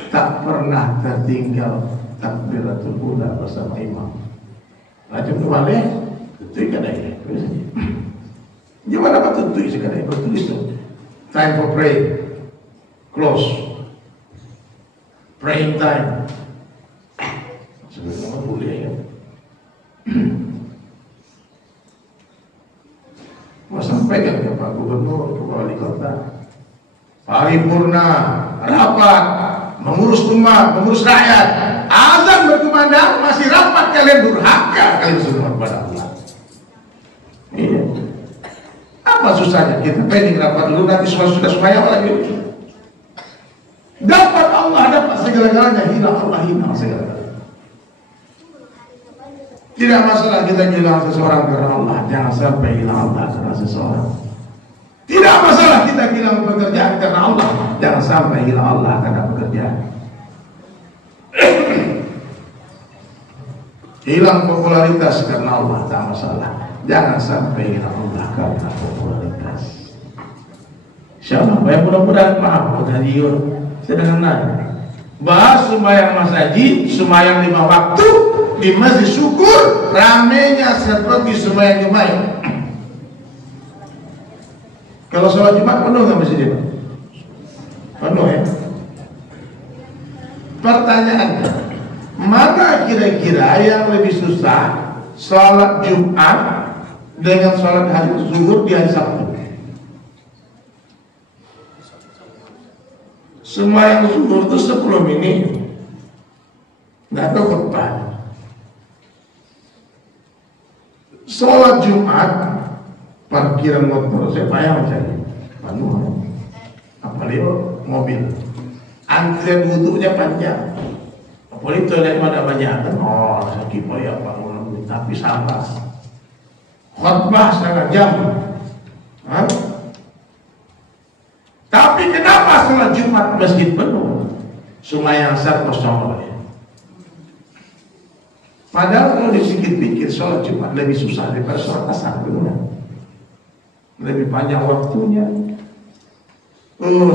tak pernah tertinggal takbiratul ula bersama imam. Macam tu balik, tutui kadai. Jangan dapat tutui sekadai. Kau tulis tu. Time for pray. Close. Praying time. Sebenarnya boleh ya. Mau sampaikan ke Pak Gubernur, ke Wali Kota, paripurna, rapat, mengurus umat, mengurus rakyat. Azan berkumandang, masih rapat, kalian durhaka kalian semua kepada Allah. Iya. Apa susahnya? Kita pending rapat dulu, nanti sudah semuanya apa lagi? Dapat Allah, dapat segala-galanya. Hilang Allah, hilang segala-galanya. Tidak masalah kita hilang seseorang karena Allah. Jangan sampai hilang Allah karena seseorang. Tidak masalah kita hilang pekerjaan karena Allah. Jangan sampai hilang Allah karena pekerjaan. Hilang popularitas karena Allah, tak masalah. Jangan sampai hilang Allah karena popularitas. Insyaallah, mudah-mudahan maaf penghadiur sederhana. Bahas sembahyang Mas Haji, sembahyang 5 waktu di masjid syukur, ramenya seperti sembahyang Jumat. Kalau sholat Jumat penuh nggak masjid Jumat? Penuh ya. Pertanyaannya, mana kira-kira yang lebih susah, sholat Jumat dengan sholat hari zuhur di hari Sabtu? Sembahyang zuhur itu 10 menit, nggak ada khutbah. Sholat Jumat, parkiran motor saya payah mencari penuh, apalagi mobil, antrian wudhunya panjang, apalagi toilet mana banyak kan, sakit payah Pak, tapi sabar. Khutbah setengah jam. Tapi kenapa sholat Jumat masjid penuh, sembahyang asar kosong? Padahal kalau dipikir-pikir sholat Jumat lebih susah daripada sholat asar, benar? Lebih panjang waktunya.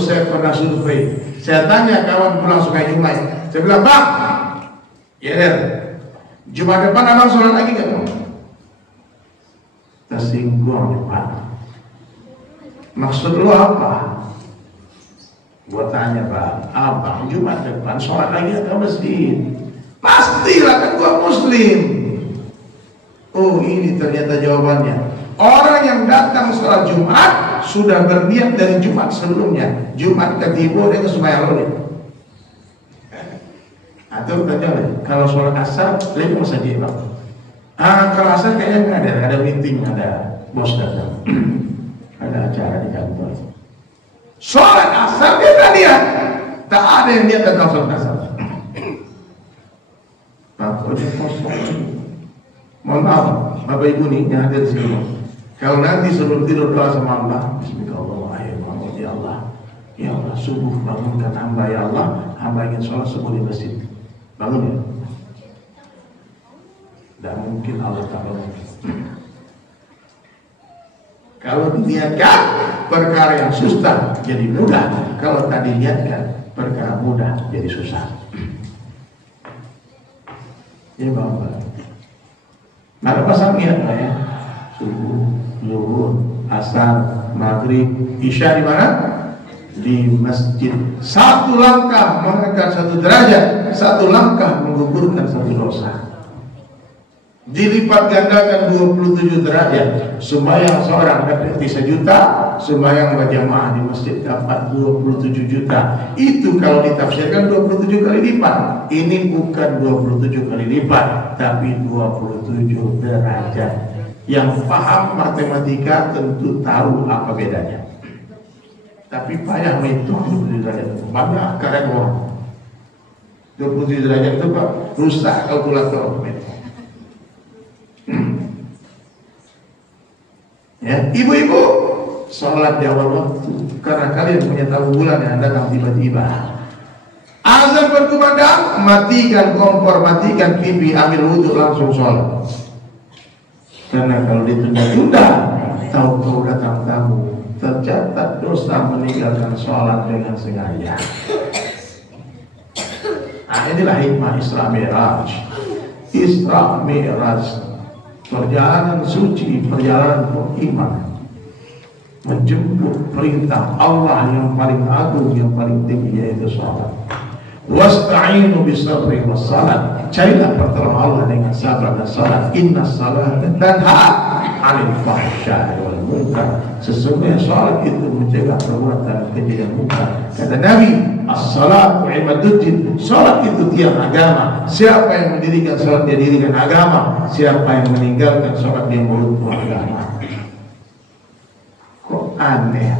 Saya pernah survei. Saya tanya kawan pulang sungai Jumat. Saya bilang, Bang, ya Jumat depan abang sholat lagi nggak? Tersinggung Pak. Maksud lu apa? Gua tanya Pak, abang Jumat depan sholat lagi atau masjid? Pastilah, kan gua muslim. Oh, ini ternyata jawabannya. Orang yang datang sholat Jumat sudah berniat dari Jumat sebelumnya. Jumat ketiba dia sembahyang lagi. Atau tanya, kalau sholat asar lebih masa dia Bang? Kalau asar kayaknya nggak ada meeting, ada bos datang, ada acara di kantor. Sholat asar dia tak lihat, tak ada yang lihat tentang sholat asar. Takutnya kosong. Mohon maaf, Bapak Ibu nih yang hadir di sini. Kalau nanti sebelum tidur doa sama Allah, Bismillahirrahmanirrahim, ya Allah, ya Allah, subuh bangunkan hamba ya Allah, hamba ingin sholat subuh di masjid. Bangun ya. Tidak mungkin Allah tak bangun. Kalau diniatkan perkara yang susah jadi mudah, kalau tak diniatkan perkara mudah jadi susah. Ini Bapak. Ada pasangnya ya, subuh, zuhur, asar, maghrib, isya di mana? Di masjid. Satu langkah mengangkat satu derajat, satu langkah menggugurkan satu dosa. Dilipat gandakan 27 derajat. Sembahyang seorang dapat 1 juta, sembahyang berjamaah di masjid dapat 27 juta. Itu kalau ditafsirkan 27 kali lipat. Ini bukan 27 kali lipat, tapi 27 derajat. Yang paham matematika tentu tahu apa bedanya. Tapi payah menghitung 27 derajat. Banyak kalian orang 27 derajat itu Pak, rusak kalkulator. Ya, ibu-ibu sholat di awal waktu karena kalian punya tahu bulan yang datang tiba-tiba. Azan berkumandang, matikan kompor, matikan TV, ambil wudhu langsung sholat. Karena kalau ditunda-tunda, tahu-tahu datang tamu, tercatat dosa meninggalkan sholat dengan sengaja. Nah, inilah hikmah Isra Mi'raj. Isra Mi'raj, perjalanan suci, perjalanan beriman, menjemput perintah Allah yang paling agung, yang paling tinggi, yaitu salat. Wasta'inu bis-sabri was-salat. Carilah pertolongan Allah dengan sabar dan salat. Inna salata tanha 'anil fahsya'i wal munkar. Sesungguhnya salat itu mencegah perbuatan keji dan munkar. Kata Nabi, as-salatu imaduddin. Salat itu tiang agama. Siapa yang mendirikan salat, dia dirikan agama. Siapa yang meninggalkan salat, dia meruntuh agama. Kok aneh?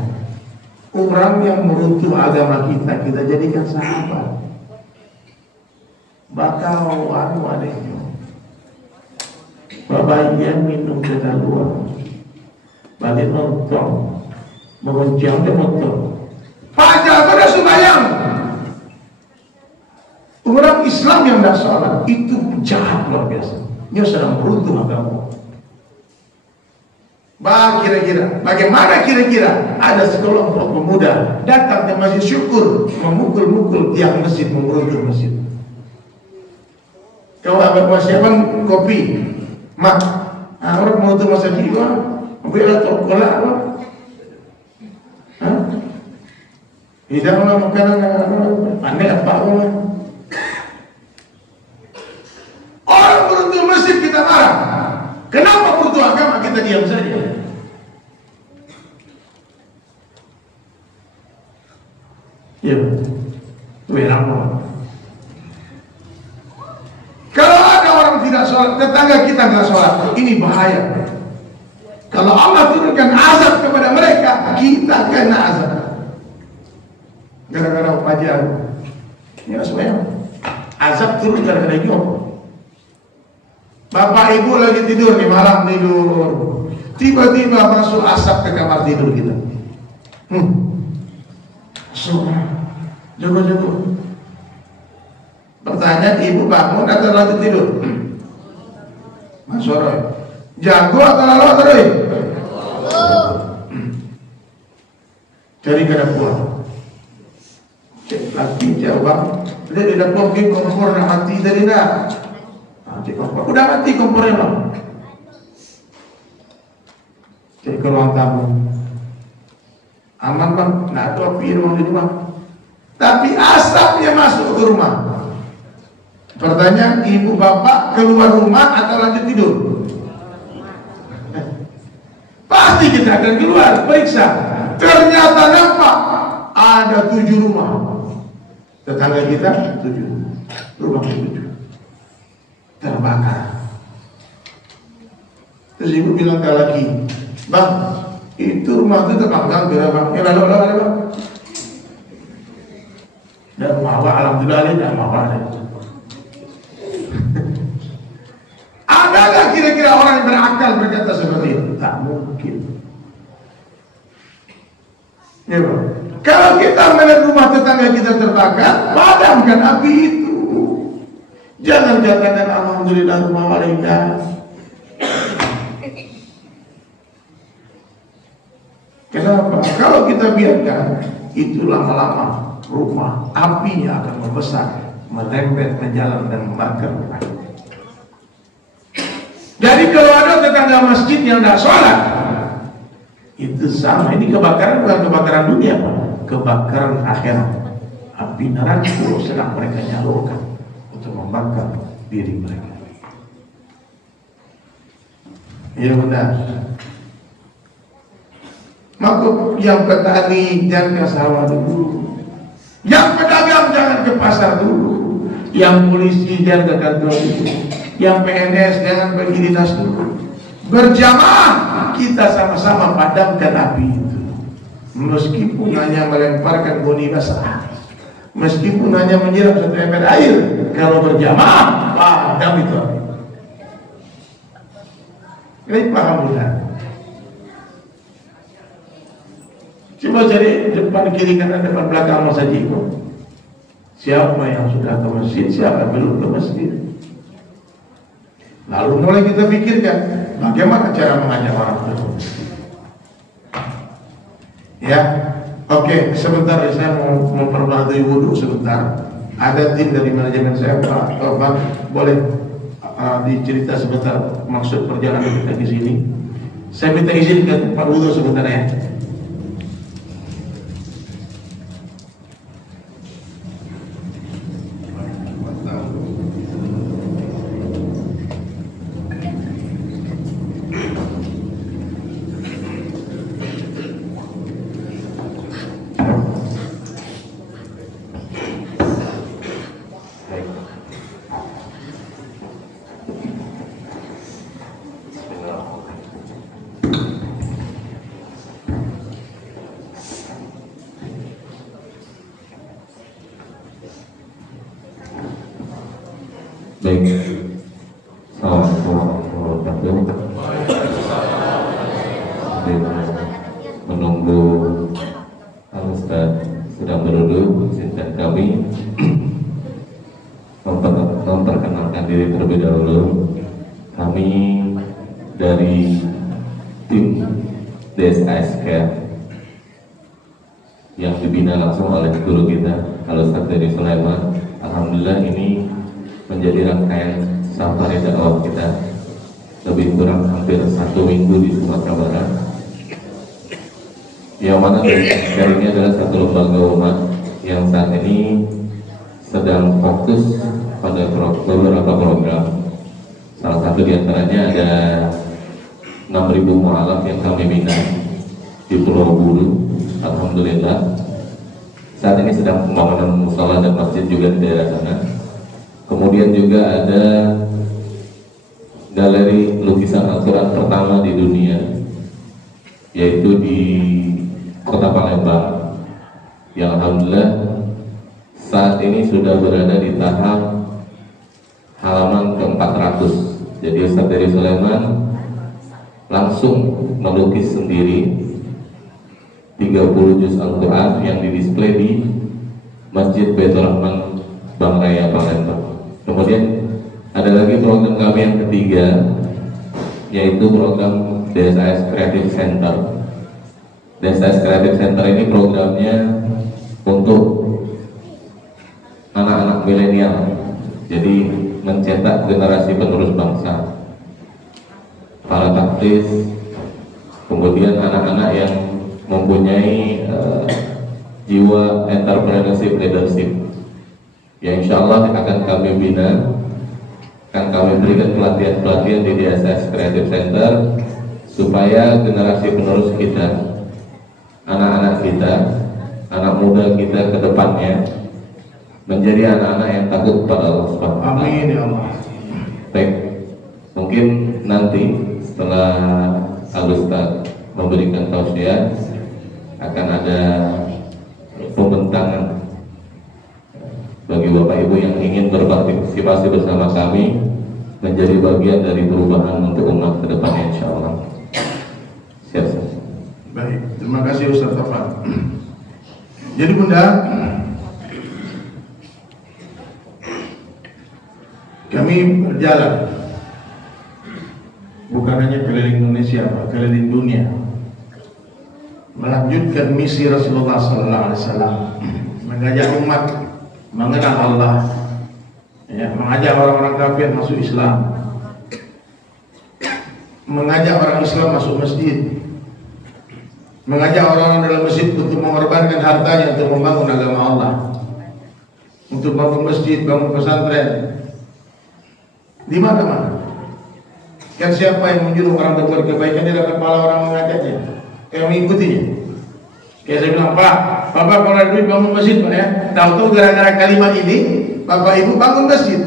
Orang yang meruntuh agama kita jadikan sahabat. Bakal adanya babagian minum kedaluan, balik nonton, mengoncang dia motor. Fajar pada sembahyang. Orang Islam yang tidak sholat itu jahat luar biasa. Dia sedang meruntuh agama. Bagaimana kira-kira ada sekelompok pemuda datang ke masjid syukur, memukul-mukul tiang masjid, meruntuh masjid. Kau ambil persiapan kopi, mak, orang mau tu masa jiwa, ambil atau kolak apa? Hidanglah makanan pandai apa orang? Orang meruntuh masjid kita marah. Kenapa meruntuh agama kita diam saja? Ya, berapa? Kalau ada orang tidak sholat, tetangga kita tidak sholat, ini bahaya. Kalau Allah turunkan azab kepada mereka, kita kena azab. Gara-gara fajar, ya semuanya azab turun gara-gara itu. Bapak ibu lagi tidur nih, malam tidur, tiba-tiba masuk asap ke kamar tidur kita. Jago-jago. Pertanyaan, ibu bangun atau lanjut tidur? Mas Roy, jago atau lalu terus? Cari kada puas. Cek lagi jawab. Dia tidak mungkin kompor nak mati tadi dah. Cek kompor, udah mati kompornya bang. Cek ke ruang tamu. Aman bang, nak ada api ruang di rumah. Tapi asapnya masuk ke rumah. Pertanyaan, ibu bapak keluar rumah atau lanjut tidur? Pasti kita akan keluar, periksa. Ternyata nampak ada 7 rumah. Tetangga kita 7, rumah 7 terbakar. Terus ibu bilang ke laki, bang, itu rumah itu terbakar berapa? Ya lalu bang. Dan mawa, alhamdulillah dan mawa. Adakah kira-kira orang yang berakal berkata seperti itu? Tak mungkin. Ya, kalau kita melihat rumah tetangga kita terbakar, padamkan api itu. Jangan katakan alhamdulillah rumah warga. Kenapa? Kalau kita biarkan, itu lama-lama rumah apinya akan membesar, merembet ke jalan dan membakar rumah. Jadi kalau ada tetangga masjid yang tidak sholat, itu sama. Ini kebakaran bukan kebakaran dunia, kebakaran akhirat. Api neraka sedang mereka nyalurkan untuk membakar diri mereka. Ya benar. Maka yang petani jangan ke sawah dulu, yang pedagang jangan ke pasar dulu, yang polisi jangan ke kantor dulu, yang PNS jangan pergi dinas dulu. Berjamaah kita sama-sama padamkan api itu. Meskipun hanya melemparkan goni basah, meskipun hanya menyiram 1 ember air, kalau berjamaah padam itu api. Ini paham bukan? Coba cari depan kiri kanan depan belakang saja itu. Siapa yang sudah ke masjid, siapa yang belum ke masjid. Lalu mulai kita pikirkan bagaimana cara mengajak orang ke masjid. Ya, oke, sebentar saya mau memperbarui wudhu sebentar. Ada tim dari manajemen saya, Pak Topan, boleh dicerita sebentar maksud perjalanan kita ke sini. Saya minta izin ke tempat wudhu sebentar ya. Baik, assalamualaikum warahmatullahi wabarakatuh. Menunggu Pak Ustaz sedang berduduk, izinkan kami memperkenalkan diri terlebih dahulu. Kami dari tim DSAS Care yang dibina langsung oleh guru kita, Al Ustaz Ferry Sulaiman. Alhamdulillah ini menjadi rangkaian safari dakwah kita lebih kurang hampir 1 minggu di Sumatera Barat, yang mana ini adalah satu lembaga umat yang saat ini sedang fokus pada beberapa program. Salah satu diantaranya ada 6.000 mu'alaf yang kami bina di Pulau Bulu. Alhamdulillah saat ini sedang pembangunan musala dan masjid juga di daerah sana. Kemudian juga ada galeri lukisan Al-Quran pertama di dunia, yaitu di Kota Palembang, yang alhamdulillah saat ini sudah berada di tahap halaman ke-400. Jadi Ustaz Ferry Sulaiman langsung melukis sendiri 30 juz Al-Quran yang didisplay di Masjid Baitur Rahman Bang Raya Palembang. Kemudian ada lagi program kami yang ketiga, yaitu program DSAS Creative Center. DSAS Creative Center ini programnya untuk anak-anak milenial, jadi mencetak generasi penerus bangsa, para taktis, kemudian anak-anak yang mempunyai jiwa entrepreneurship leadership, yang insya Allah akan kami bina, akan kami berikan pelatihan-pelatihan di DSAS Creative Center supaya generasi penerus kita, anak-anak kita, anak muda kita ke depannya menjadi anak-anak yang takut kepada Allah Subhanahu wa Ta'ala. Amin ya Allah. Baik, mungkin nanti setelah Al-Ustaz memberikan tausiah akan ada pembentangan bagi Bapak Ibu yang ingin berpartisipasi bersama kami menjadi bagian dari perubahan untuk umat ke depannya, insya Allah. Siap. Baik, terima kasih Ustaz Taufan. Jadi Bunda, kami berjalan bukan hanya keliling Indonesia, keliling dunia, melanjutkan misi Rasulullah SAW, mengajak umat mengenal Allah, ya, mengajak orang-orang kafir masuk Islam. mengajak orang Islam masuk masjid, mengajak orang dalam masjid untuk mengorbankan hartanya untuk membangun agama Allah, untuk bangun masjid, bangun pesantren, di mana-mana. Kan siapa yang menyuruh orang berbuat kebaikan, dia dapat pahala orang mengajaknya, yang mengikutinya. Kayak saya bilang, Pak, Bapak kalau ada duit bangun masjid, Pak ya. Tahu-tahu gara-gara kalimat ini, Bapak Ibu bangun masjid.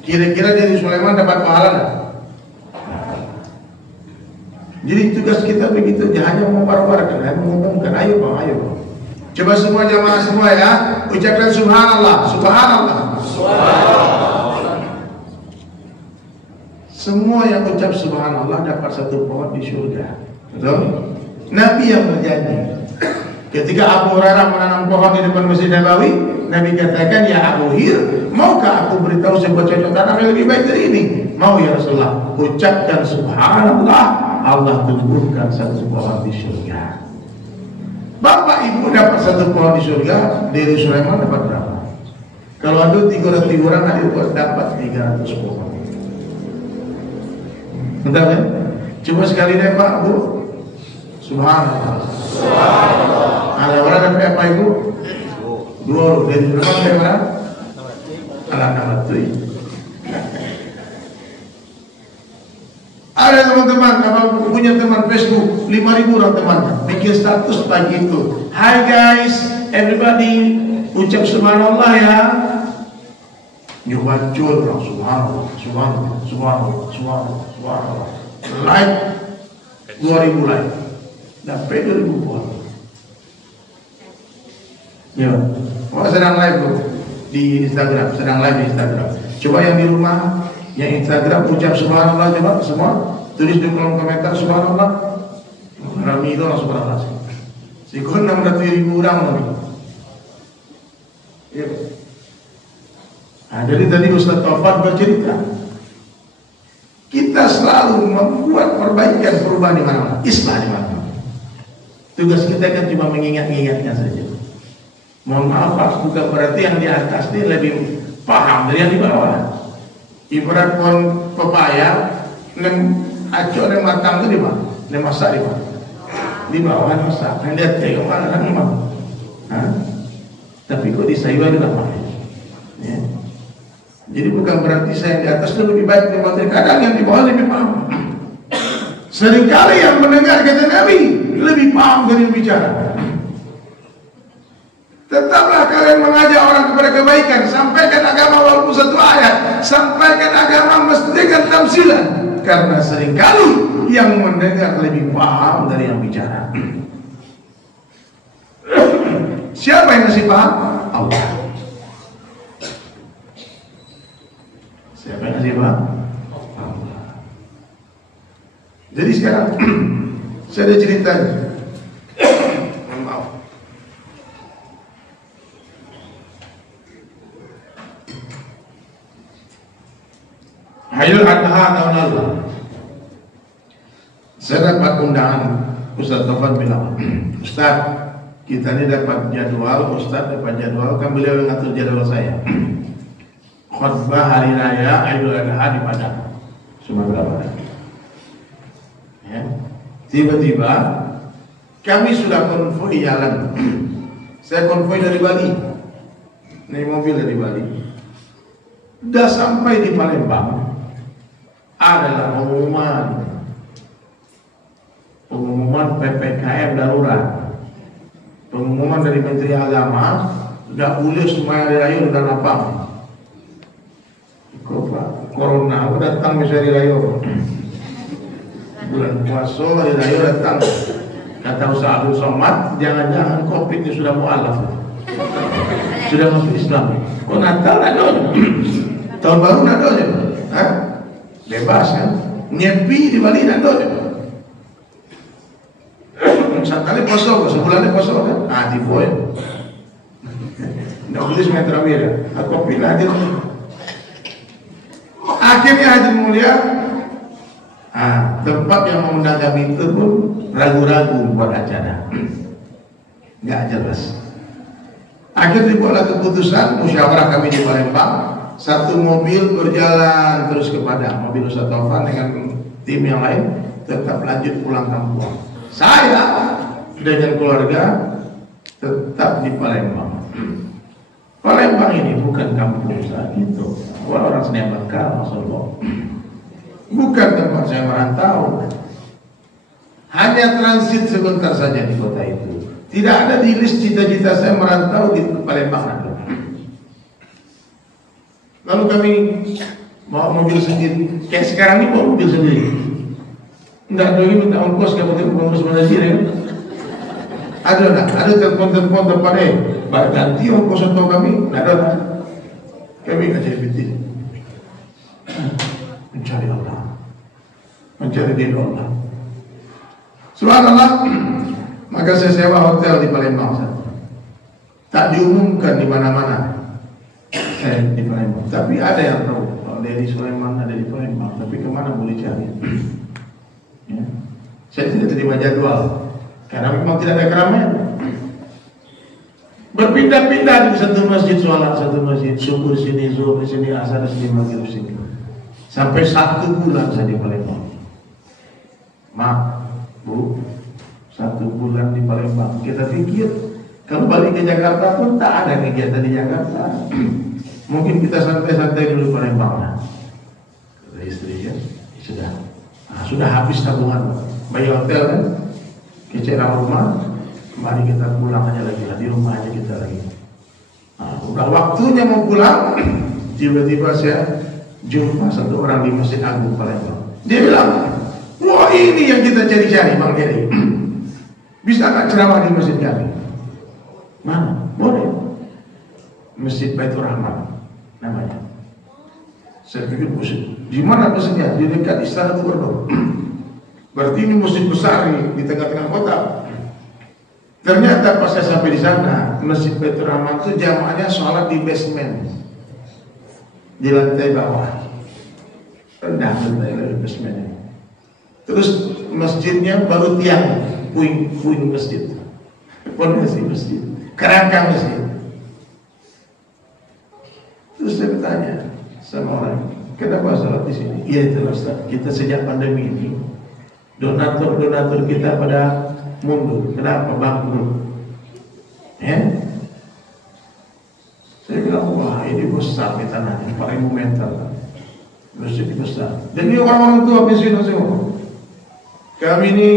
Kira-kira dari Sulaiman dapat pahala enggak? Jadi tugas kita begitu, hanya memperwarkan, hanya mengumumkan, ayo Bang, ayo Bang. Coba semua jamaah semua ya, ucapkan subhanallah, subhanallah. Subhanallah. Semua yang ucap subhanallah dapat satu pohon di surga. Betul? Nabi yang berjanji. Ketika Abu Hurairah menanam pohon di depan Masjid Nabawi, Nabi katakan, ya Abu Hir, maukah aku beritahu sebuah cocok tanam yang lebih baik dari ini? Mau ya Rasulullah. Ucapkan subhanallah, Allah tumbuhkan satu pohon di surga. Bapak Ibu dapat satu pohon di surga, dari Sulaiman dapat berapa? Kalau ada 300 orang, ada dapat 300 pohon. Bentar kan? Coba sekali deh Pak Bu. Subhanallah. Subhanallah. Ada orang dapat apa Ibu? 2 dari berapa dari mana? Alhamdulillah. Ada teman-teman, kalau punya teman Facebook 5.000 orang temannya, bikin status pagi itu, hi guys, everybody, ucap subhanallah ya. Nyubancul orang subhanallah, subhanallah, subhanallah, subhanallah, subhanallah. Like 2.000 like, dapat 2.000 buat. Ya, oh, sedang live bro di Instagram, sedang live di Instagram. Coba yang di rumah, yang Instagram ucap subhanallah, coba semua tulis di kolom komentar subhanallah. Rami itu langsung subhanallah. Sikon 600.000 orang lagi. Ya. Nah, jadi tadi Ustaz Taufan bercerita, kita selalu membuat perbaikan, perubahan di mana-mana, islah di mana-mana. Tugas kita kan cuma mengingat-ingatnya saja. Mohon maaf Pak, bukan berarti yang di atas ini lebih paham dari yang di bawah. Ibarat pohon pepaya, acok dan matang itu di mana? Nem masak di mana? Di bawah masak. Lihat tengok mana kan memang. Tapi kok di sayuran juga pakai. Ya. Jadi bukan berarti saya di atas itu lebih baik daripada kadang yang di bawah lebih paham. Seringkali yang mendengar kata Nabi lebih paham dari yang bicara. Tetaplah kalian mengajak orang kepada kebaikan, sampaikan agama walaupun satu ayat, sampaikan agama mesti dengan tamsilan, karena seringkali yang mendengar lebih paham dari yang bicara. Siapa yang masih paham? Allah. Siapa yang masih paham? Allah. Jadi sekarang saya ada ceritanya. Haidul Adha tahun lalu saya dapat undangan. Ustaz Taufan bilang, Ustaz, kita ini dapat jadwal, Ustaz dapat jadwal, kan beliau yang ngatur jadwal saya. Khutbah hari raya Haidul Adha di Padang, Sumatera Barat. Ya. Tiba-tiba kami sudah konvoi jalan. Saya konvoi dari Bali, naik mobil dari Bali. Udah sampai di Palembang, adalah pengumuman PPKM darurat, pengumuman dari Menteri Agama, sudah boleh semua hari raya sudah lapang. Corona datang bisa hari raya, bulan puasa hari raya datang. Kata Ustaz Abdul Somad, jangan-jangan COVID ini sudah mualaf, sudah masuk Islam. Kok Natal ada? Tahun baru ada aja, bebas kan? Nyepi di Bali ada aja. Sekali poso, sebulannya poso kan? Di boy. Nggak boleh semeter ambil ya. Aku pilih aja. Akhirnya Haji Mulia, tempat yang mengundang kami itu pun ragu-ragu buat acara, nggak jelas. Akhirnya dibuatlah keputusan musyawarah kami di Palembang. Satu mobil berjalan terus ke Padang, mobil Ustaz Taufan dengan 3 tim yang lain tetap lanjut pulang kampung. Saya dengan keluarga tetap di Palembang. Palembang ini bukan kampung saat itu. Orang Senin Bangkal, maksudnya bukan tempat saya merantau. Hanya transit sebentar saja di kota itu. Tidak ada di list cita-cita saya merantau di Palembang. Lalu kami bawa mobil sendiri. Kayak sekarang ini bawa mobil sendiri. Enggak ada lagi minta ongkos kayak begitu ongkos Malaysia ya. Ada telepon depan ganti ongkos atau kami. Enggak ada. Kami enggak jadi betul. Mencari Allah, mencari diri Allah. Subhanallah. Maka saya sewa hotel di Palembang. Tak diumumkan di mana-mana. Saya di Palembang. Tapi ada yang tahu. Kalau dari Sulaiman ada di Palembang. Tapi kemana boleh cari? Ya. Saya tidak terima jadwal karena memang tidak ada keramaian. Berpindah-pindah di satu masjid sholat, satu masjid subuh sini, zuhur sini, asar sini, maghrib sini. Sampai 1 bulan saya di Palembang. Maaf, Bu, 1 bulan di Palembang. Kita pikir kalau balik ke Jakarta pun tak ada kegiatan di Jakarta. Mungkin kita santai-santai dulu Palembang lah. Kata istri ya, sudah habis tabungan bayar hotel kan, kecewa rumah, kembali kita pulang aja lagi di rumah aja kita lagi. Udah waktunya mau pulang, tiba-tiba saya jumpa satu orang di Masjid Agung Palembang. Dia bilang, wah ini yang kita cari-cari Bang Heri. Bisa nggak ceramah di masjid kami? Mana? Boleh. Masjid Baitur Rahman namanya. Saya pikir masjid. Di mana masjidnya? Di dekat Istana Gubernur. Berarti ini masjid besar nih di tengah-tengah kota. Ternyata pas saya sampai di sana, Masjid Baitur Rahman itu jamaahnya sholat di basement, di lantai bawah, rendah lantai basementnya. Terus masjidnya baru tiang, puing masjid, pondasi masjid, kerangka masjid. Terus saya bertanya sama orang, kenapa sholat di sini? Iya itu Ustaz, kita sejak pandemi ini donatur kita pada mundur. Kenapa bangkrut? Saya bilang, wah ini besar di tanahnya, paling monumental, masjid besar. Dan ini orang-orang tua pensiun semua. Kami ini,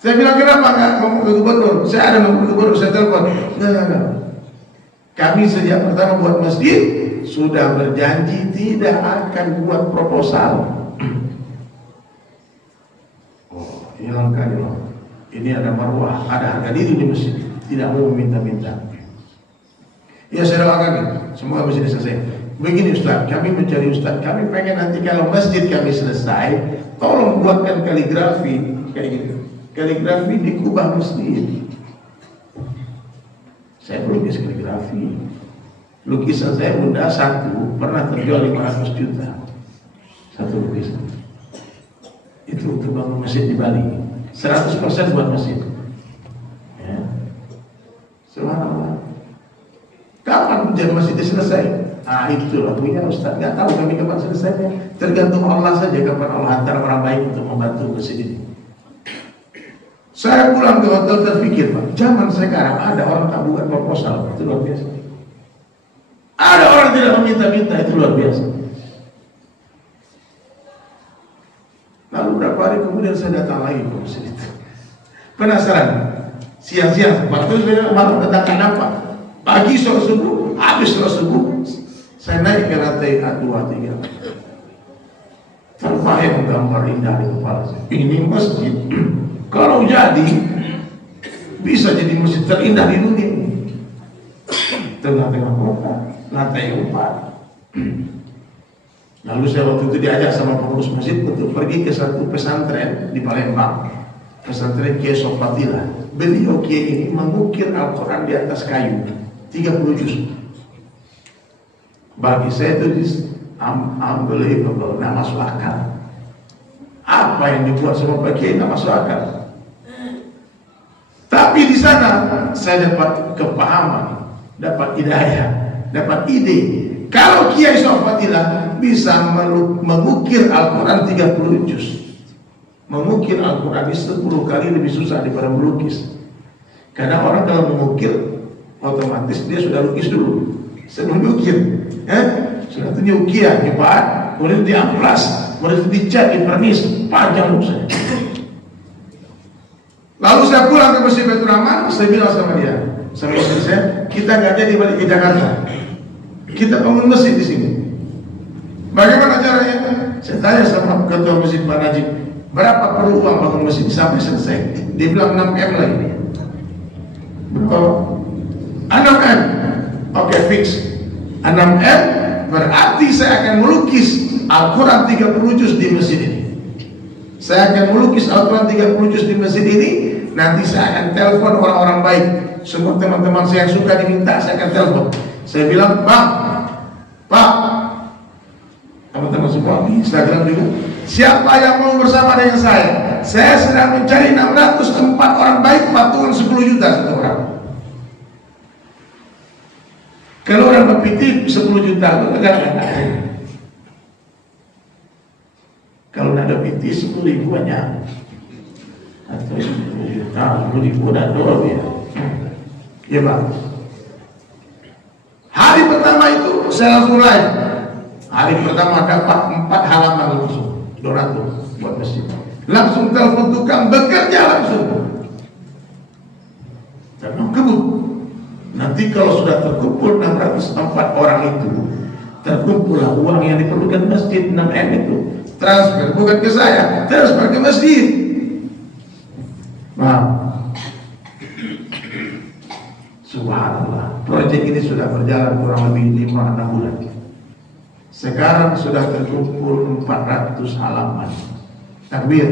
saya bilang kenapa nggak ngomong ke gubernur? Saya ada ngomong ke gubernur, saya telepon. Enggak. Kami sejak pertama buat masjid sudah berjanji tidak akan buat proposal. Oh, ini langkah nih loh. Ini ada marwah, ada harga diri di masjid. Tidak mau minta-minta. Ya saya doakan, semoga masjid selesai. Begini Ustaz, kami mencari Ustaz, kami pengen nanti kalau masjid kami selesai, tolong buatkan kaligrafi kayak gitu. Kaligrafi di kubah masjid. Saya pelukis kaligrafi. Lukisan saya bunda satu pernah terjual 500 juta. Satu lukisan. Itu untuk bangun masjid di Bali. 100% buat masjid. Ya. Subhanallah. Kapan ujian masjid selesai? Itulah punya Ustaz. Nggak tahu kami kapan selesainya. Tergantung Allah saja kapan Allah hantar orang baik untuk membantu masjid ini. Saya pulang ke hotel terpikir, Pak, zaman sekarang ada orang tak buat proposal, itu luar biasa. Ada orang tidak meminta-minta, itu luar biasa. Lalu berapa hari kemudian saya datang lagi ke masjid itu. Penasaran, siang-siang, waktu saya malam datangkan apa? Pagi sholat subuh, habis sholat subuh, saya naik ke lantai 2, 3. Terbayang gambar indah di kepala saya. Ini masjid. Kalau jadi, bisa jadi masjid terindah di dunia. Tengah-tengah kota, lantai 4. Lalu saya waktu itu diajak sama pengurus masjid untuk pergi ke satu pesantren di Palembang. Pesantren Kiai Sofatila. Beliau Kiai ini mengukir Al-Quran di atas kayu, 30 juz. Bagi saya itu unbelievable, nggak masuk akal. Apa yang dibuat sama Pak Kiai nggak masuk akal. Tapi di sana saya dapat kepahaman, dapat hidayah, dapat ide. Kalau Kiai Sofatila bisa mengukir Al-Quran 30 juz, mengukir Al-Quran 10 kali lebih susah daripada melukis. Karena orang kalau mengukir otomatis dia sudah lukis dulu sebelum diukir, sudah punya ukiran, hebat, kemudian diamplas, kemudian dicat, dipernis, panjang urusannya. Lalu saya pulang ke Masjid Baitur Rahman, saya bilang sama dia, sama istri saya, kita nggak jadi balik ke Jakarta, kita bangun masjid di sini. Bagaimana caranya? Saya tanya sama ketua masjid Pak Najib, berapa perlu uang bangun masjid sampai selesai? Dia bilang 6M lagi. Berapa? 6M. Oke, fix. 6M berarti saya akan melukis Al-Quran 30 juz di masjid ini. Saya akan melukis Al-Quran 30 juz di masjid ini. Nanti saya akan telepon orang-orang baik. Semua teman-teman saya yang suka diminta, saya akan telepon. Saya bilang, Pak, teman-teman semua di Instagram juga, siapa yang mau bersama dengan saya? Saya sedang mencari 604 orang baik, patungan 10 juta satu orang. Kalau orang berpiti 10 juta itu agak ada. Kalau ada piti 10 ribu aja, atau 10 juta, 10 ribu dan doang ya. Ya Pak. Hari pertama itu saya langsung live. Hari pertama dapat 4 halaman langsung, 200 buat masjid. Langsung telepon tukang, bekerja langsung. Karena kebut. Nanti kalau sudah terkumpul 604 orang itu, terkumpullah uang yang diperlukan masjid 6M itu. Transfer bukan ke saya, transfer ke masjid. Nah, subhanallah, proyek ini sudah berjalan kurang lebih 5-6 bulan. Sekarang sudah terkumpul 400 halaman. Takbir.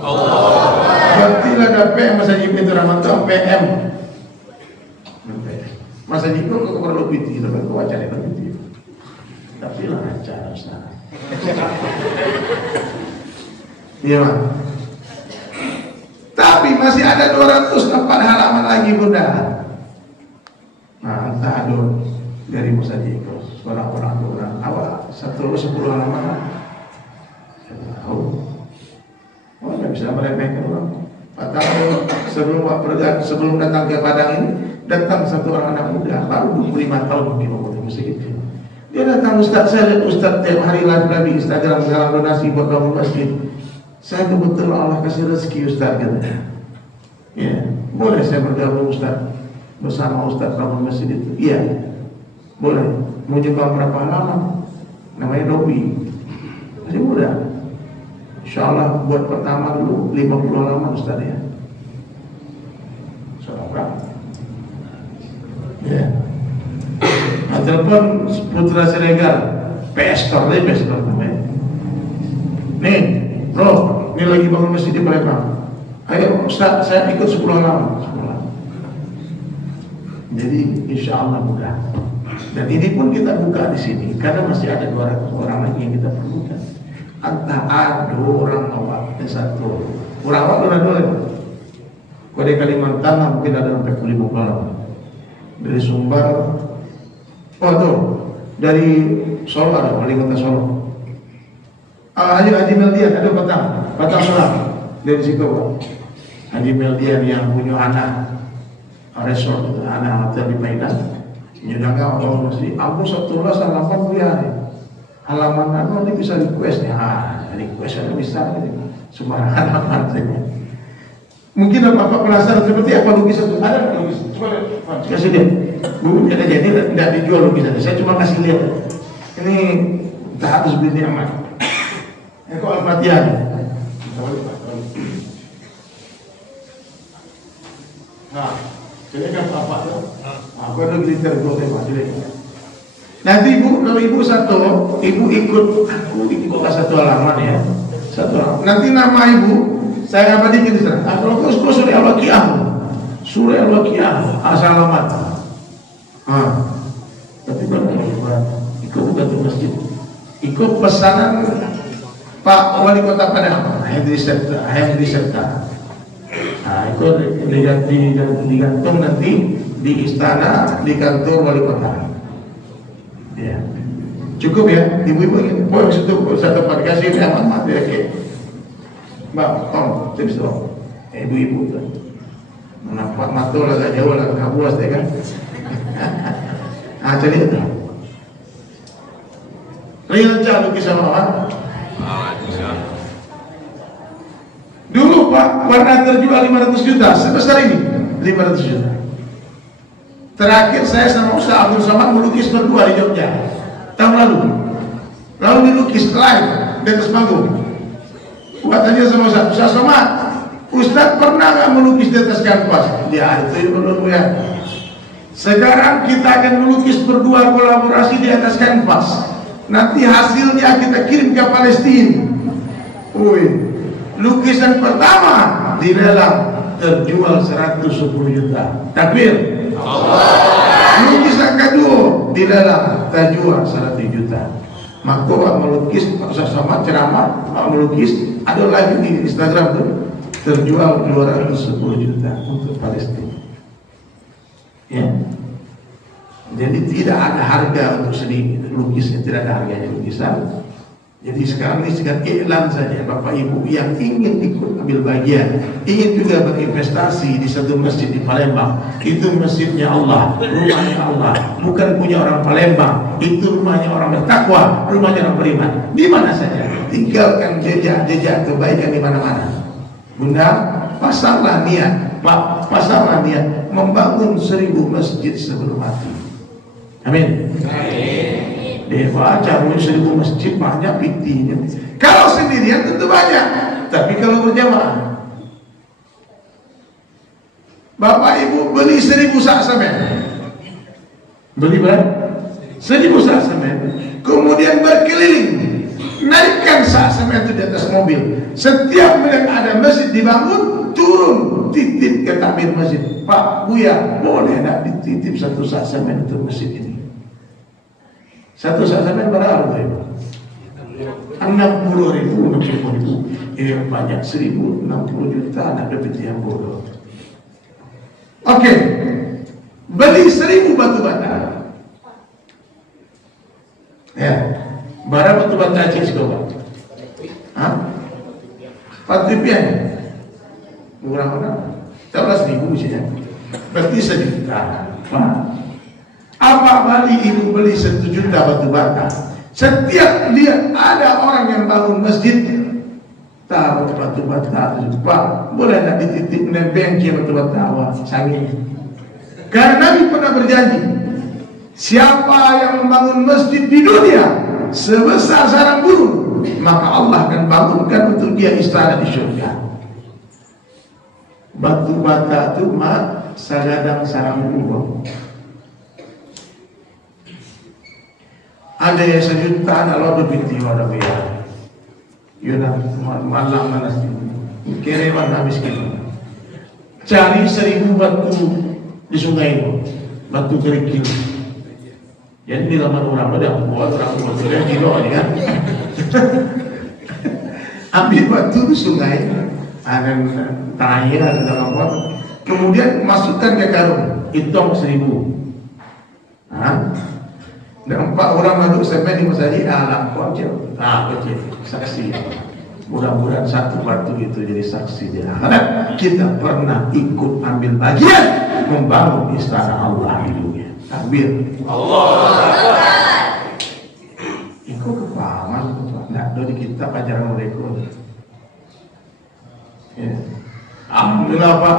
Allah. Berarti ada PM Masjid Baitur Rahman itu PM. Masa jika kau perlu piti, tapi kau wacana piti. Tapi lah acara Ustaz. Iya Pak. Tapi masih ada 204 halaman lagi Bunda. Nah, entah ada dari Musa Jiko, orang awal 10 halaman. Oh, nggak bisa meremehkan orang. Padahal sebelum datang ke Padang ini, datang satu orang anak muda, baru 25 tahun mungkin umurnya, mesti gitu. Dia datang, Ustaz, saya lihat Ustaz tiap hari live di Instagram, sekarang donasi buat bangun masjid. Saya kebetulan Allah kasih rezeki Ustaz, katanya. Ya, boleh saya bergabung Ustaz bersama Ustaz bangun masjid itu? Iya, boleh. Mau nyumbang berapa halaman? Namanya Dobi. Masih muda. Insyaallah buat pertama dulu 50 halaman Ustaz ya. Saudara. Ya. Nah, telepon Putra Siregar, Pestor namanya. Nih, bro, ini lagi bangun masjid di Palembang. Ayo Ustaz, saya ikut 10 halaman. Jadi insya Allah mudah. Dan ini pun kita buka di sini karena masih ada 200 orang lagi yang kita perlukan. Entah ada orang awak satu, orang awak dua. Kode Kalimantan mungkin ada sampai 50 orang. Dari Sumbar, oh tuh, dari Solo ada, wali kota Solo. Haji Meldian ada Batang Selang dari situ Pak. Haji Meldian yang punya anak resort, anak hotel di Medan. Nyedangkan orang masih, aku satu halaman punya halaman apa ini bisa request nih, request ada bisa sembarangan halaman saja. Mungkin apa penasaran seperti apa lukisan itu? Ada lukisan? Coba lihat, kasih lihat. Bu, ada jadi tidak dijual lukisan. Saya cuma kasih lihat. Ini tak harus beli aman. Ini kok Al-Fatihah. Nah, jadi kan apa tuh? Aku ada glitter gold Pak. Nanti ibu, kalau ibu ibu ikut aku ikut satu halaman ya. Satu halaman. Nanti nama ibu saya apa dikit di sana. Kalau kau surah Al-Waqiah, surah Al-Waqiah asal alamat. Tapi kalau ikut bukan ke masjid, ikut pesanan Pak Wali Kota Padang, Hendri Serta. Nah, itu digantung nanti di istana, di kantor Wali Kota. Ya. Cukup ya, ibu-ibu ingin poin satu part kasih dia amat dia ke. Bang, om, terus dong. Ibu-ibu tu. Nampak mata lah tak jauh lah kabuas dia kan. Jadi itu. Lancar lukisan orang. Dulu Pak, warna terjual 500 juta, sebesar ini 500 juta. Terakhir saya sama Ustaz Abdul Somad melukis berdua di Jogja tahun lalu dilukis live di atas panggung. Buat aja sama Ustaz Somad, Ustaz pernah nggak melukis di atas kanvas? Ya itu menurut ya. Sekarang kita akan melukis berdua kolaborasi di atas kanvas. Nanti hasilnya kita kirim ke Palestina. Lukisan pertama dilelang terjual 110 juta. Takbir. Lukisan kedua dilelang terjual 100 juta. Maka orang melukis sama ceramah, orang melukis ada lagi di Instagram tuh terjual 210 juta untuk Palestina. Ya. Jadi tidak ada harga untuk seni lukisnya, tidak ada harganya lukisan. Jadi sekarang ini sekedar iklan saja, Bapak Ibu yang ingin ikut ambil bagian, ingin juga berinvestasi di satu masjid di Palembang. Itu masjidnya Allah, rumahnya Allah, bukan punya orang Palembang. Itu rumahnya orang bertakwa, rumahnya orang beriman. Di mana saja, tinggalkan jejak kebaikan di mana-mana. Bunda, pasanglah niat, Pak, pasanglah niat membangun 1000 masjid sebelum mati. Amin. Dia baca 1000 masjid banyak piktinya. Kalau sendirian tentu banyak, tapi kalau berjamaah. Bapak Ibu beli 1000 sak semen. Beli berapa? 1000 sak semen. Kemudian berkeliling, naikkan sak semen itu di atas mobil. Setiap melihat ada masjid dibangun, turun titip ke takmir masjid. Pak Buya, boleh nak dititip 1 sak semen untuk masjid ini? 1 sak semen berapa itu? 60.000, 60.000. Yang banyak 1.060 juta nak dapat yang bodoh. Oke, beli 1000 batu bata. Ya, barang batu bata Aceh sekolah. Patipian, berapa? 11.000 saja. Berarti 1 juta. Apa balik ibu beli 1 juta batu bata? Setiap lihat ada orang yang bangun masjid, tahu batu bata, Pak, boleh nak dititip nebeng ke batu bata awak sangi. Karena Nabi pernah berjanji, siapa yang membangun masjid di dunia sebesar sarang burung, maka Allah akan bangunkan untuk dia istana di surga. Batu bata itu mak sagadang sarang burung. Ada yang 1 juta, kalau lebih tinggal ada biar. Yuna malam mana sih? Kerewan habis kita. Cari 1000 batu di sungai itu, batu kerikil. Jadi di lamar orang ada buat orang batu yang kilo ini kan. Ambil batu di sungai, ada tayar ada dalam pot. Kemudian masukkan ke karung, hitung 1000. Dan 4 orang masuk semen di masjid alam kocil, kocil saksi. Mudah-mudahan 1 batu itu jadi saksi di akhirat. Kita pernah ikut ambil bagian membangun istana Allah di dunia. Takbir. Allah. Ikut kepahaman, nak dari kita ajaran mereka. Ya. Alhamdulillah Pak,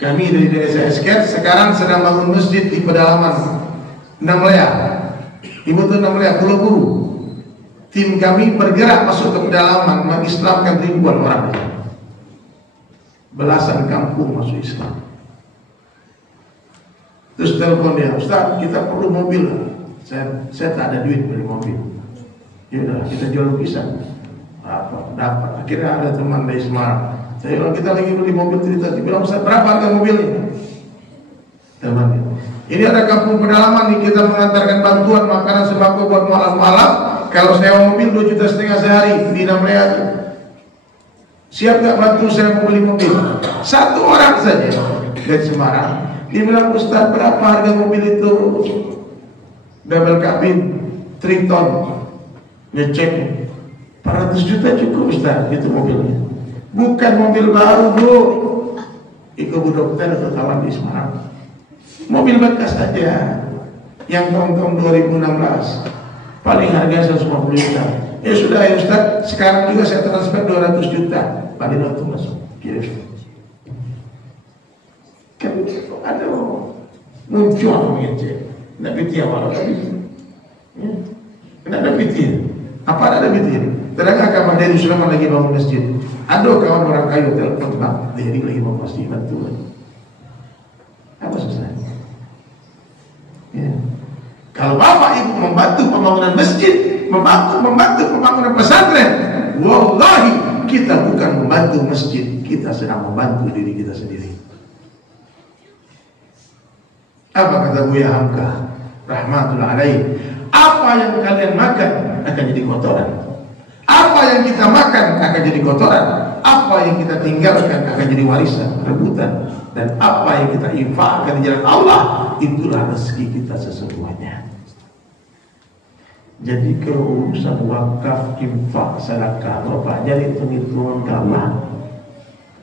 kami dari desa Esket sekarang sedang bangun masjid di pedalaman Namlea. Ibu tu namanya Pulau Guru. Tim kami bergerak masuk ke pedalaman, mengislamkan ribuan orang. Belasan kampung masuk Islam. Terus telepon dia, Ustaz, kita perlu mobil. Saya tak ada duit beli mobil. Ya udah, kita jual lukisan. Apa? Dapat. Akhirnya ada teman dari Semarang. Saya bilang, kita lagi beli mobil cerita. Dia bilang, Ustaz, berapa harga mobilnya? Teman. Ini ada kampung pedalaman nih, kita mengantarkan bantuan makanan sembako buat malam-malam. Kalau sewa mobil 2,5 juta sehari di Namlea. Siap gak bantu saya mau beli mobil? 1 orang saja dari Semarang. Dia bilang, Ustaz, berapa harga mobil itu? Double cabin. Triton ngecek 400 juta cukup Ustaz, itu mobilnya. Bukan mobil baru bro, itu Bu Dokter atau kawan di Semarang, mobil bekas saja yang tahun 2016 paling harga 150 juta. Ya sudah ya Ustaz, sekarang juga saya transfer 200 juta, paling waktu masuk kirim. Kan ada muncul mengecek, tidak piti awal tadi. Tidak ada piti. Apa ada piti? Terangkan kawan dari Sulaiman lagi bangun masjid. Ada kawan orang kayu telepon bang, dari lagi bangun masjid bantuan. Apa susahnya? Ya. Kalau bapak ibu membantu pembangunan masjid, membantu pembangunan pesantren, wallahi kita bukan membantu masjid, kita sedang membantu diri kita sendiri. Apa kata Buya Hamka rahmatullah alaih? Apa yang kalian makan akan jadi kotoran. Apa yang kita makan akan jadi kotoran. Apa yang kita tinggalkan akan jadi warisan, rebutan. Dan apa yang kita infakkan di jalan Allah, itulah rezeki kita sesungguhnya. Jadi kalau urusan wakaf, infak, sedekah, Bapak jadi hitung-hitungan kalah.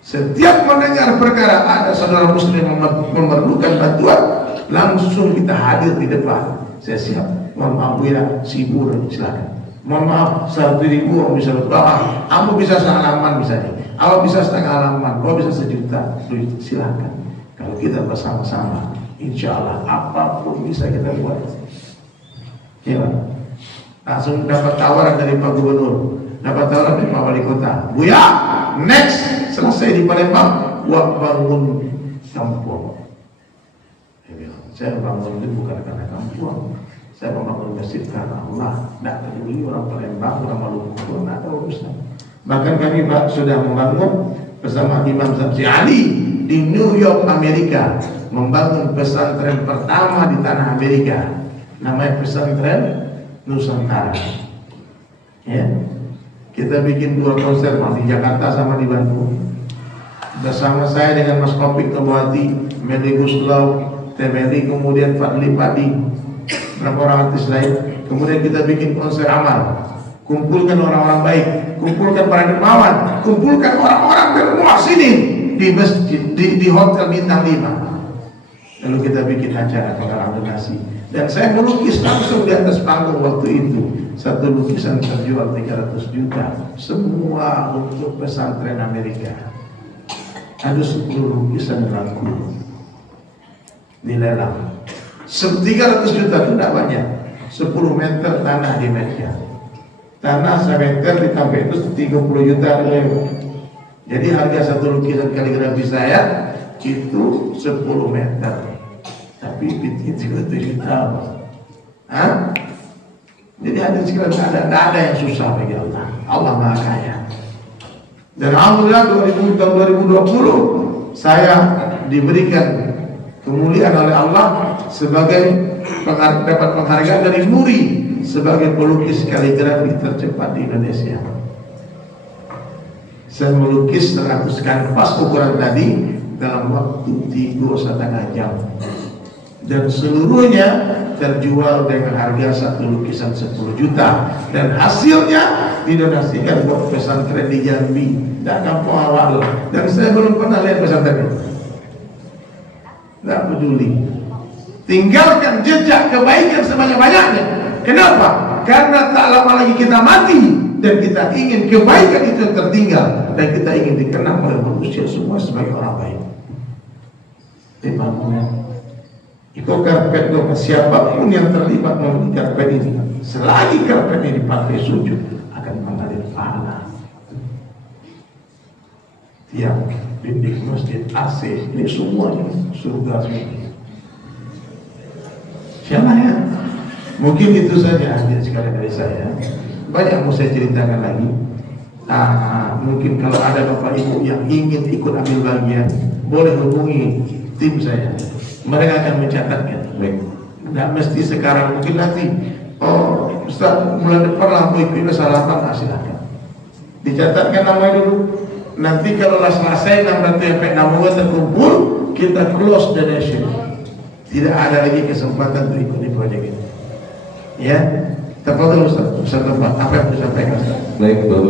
Setiap mendengar perkara ada saudara muslim memerlukan bantuan, langsung kita hadir di depan. Saya siap. Mohon maaf bila sibuk, silakan. Mohon maaf 1.000 bisa berdoa. Kamu bisa sehalaman misalnya. Kalau bisa setengah halaman, kalau bisa sejuta, silakan. Kalau kita bersama-sama, insya Allah apapun bisa kita buat. Ya, langsung dapat tawaran dari Pak Gubernur, dapat tawaran dari Pak Wali Kota. Buya, next selesai di Palembang, buat bangun kampung. Saya bangun itu bukan karena kampung, saya membangun masjid karena Allah. Tidak peduli orang Palembang, orang Maluku, tidak ada urusan. Bahkan kami sudah membangun bersama Imam Samsi Ali di New York, Amerika, membangun pesantren pertama di tanah Amerika. Namanya pesantren Nusantara. Ya, kita bikin 2 konser di Jakarta sama di Bandung. Bersama saya dengan Mas Kopik Kebuati, Meli Guslau, TBRI, kemudian Fadli Padi, berapa orang artis lain. Kemudian kita bikin konser amal, kumpulkan orang-orang baik, kumpulkan para dermawan, kumpulkan orang-orang bermuas ini di masjid, di hotel bintang 5. Lalu kita bikin acara penggalang donasi. Dan saya melukis langsung di atas panggung waktu itu. Satu lukisan terjual 300 juta. Semua untuk pesantren Amerika. Ada 10 lukisan laku dilelang. 300 juta itu tidak banyak. 10 meter tanah di Medan. Tanah semeter ditambah itu 30 juta. Jadi harga satu lukisan kaligrafi saya itu 10 meter. Tapi itu 7 juta. Hah? Jadi tidak ada yang susah bagi Allah. Allah Maha Kaya. Dan alhamdulillah tahun 2020 saya diberikan kemuliaan oleh Allah sebagai dapat penghargaan dari Muri sebagai pelukis kaligrafi tercepat di Indonesia. Saya melukis 100 kanvas ukuran tadi dalam waktu 3,5 jam. Dan seluruhnya terjual dengan harga satu lukisan 10 juta. Dan hasilnya didonasikan buat pesantren di Jambi dan kampung awal. Dan saya belum pernah lihat pesantren itu. Tidak peduli. Tinggalkan jejak kebaikan sebanyak-banyaknya. Kenapa? Karena tak lama lagi kita mati. Dan kita ingin kebaikan itu tertinggal. Dan kita ingin dikenal oleh manusia semua sebagai orang baik. Dimana? Ikut karpet doa siapapun yang terlibat membeli karpet ini, selagi karpet ini dipakai sujud akan mengalir pahala. Tiap dinding masjid AC ini semuanya surga semua. Siapa ya? Mungkin itu saja hadirin sekalian dari saya. Banyak mau saya ceritakan lagi. Mungkin kalau ada bapak ibu yang ingin ikut ambil bagian, boleh hubungi tim saya. Mereka akan mencatatkan. Baik. Tidak mesti sekarang, mungkin nanti. Oh, Ustaz, mulai depan lampu ikut sarapan, silakan. Dicatatkan namanya dulu. Nanti kalau selesai 600 nama terkumpul, kita close donation. Tidak ada lagi kesempatan untuk ikut di proyek ini. Ya, Tafadhol Ustaz, Ustaz Nova, apa yang disampaikan Ustaz? Baik, Bapak.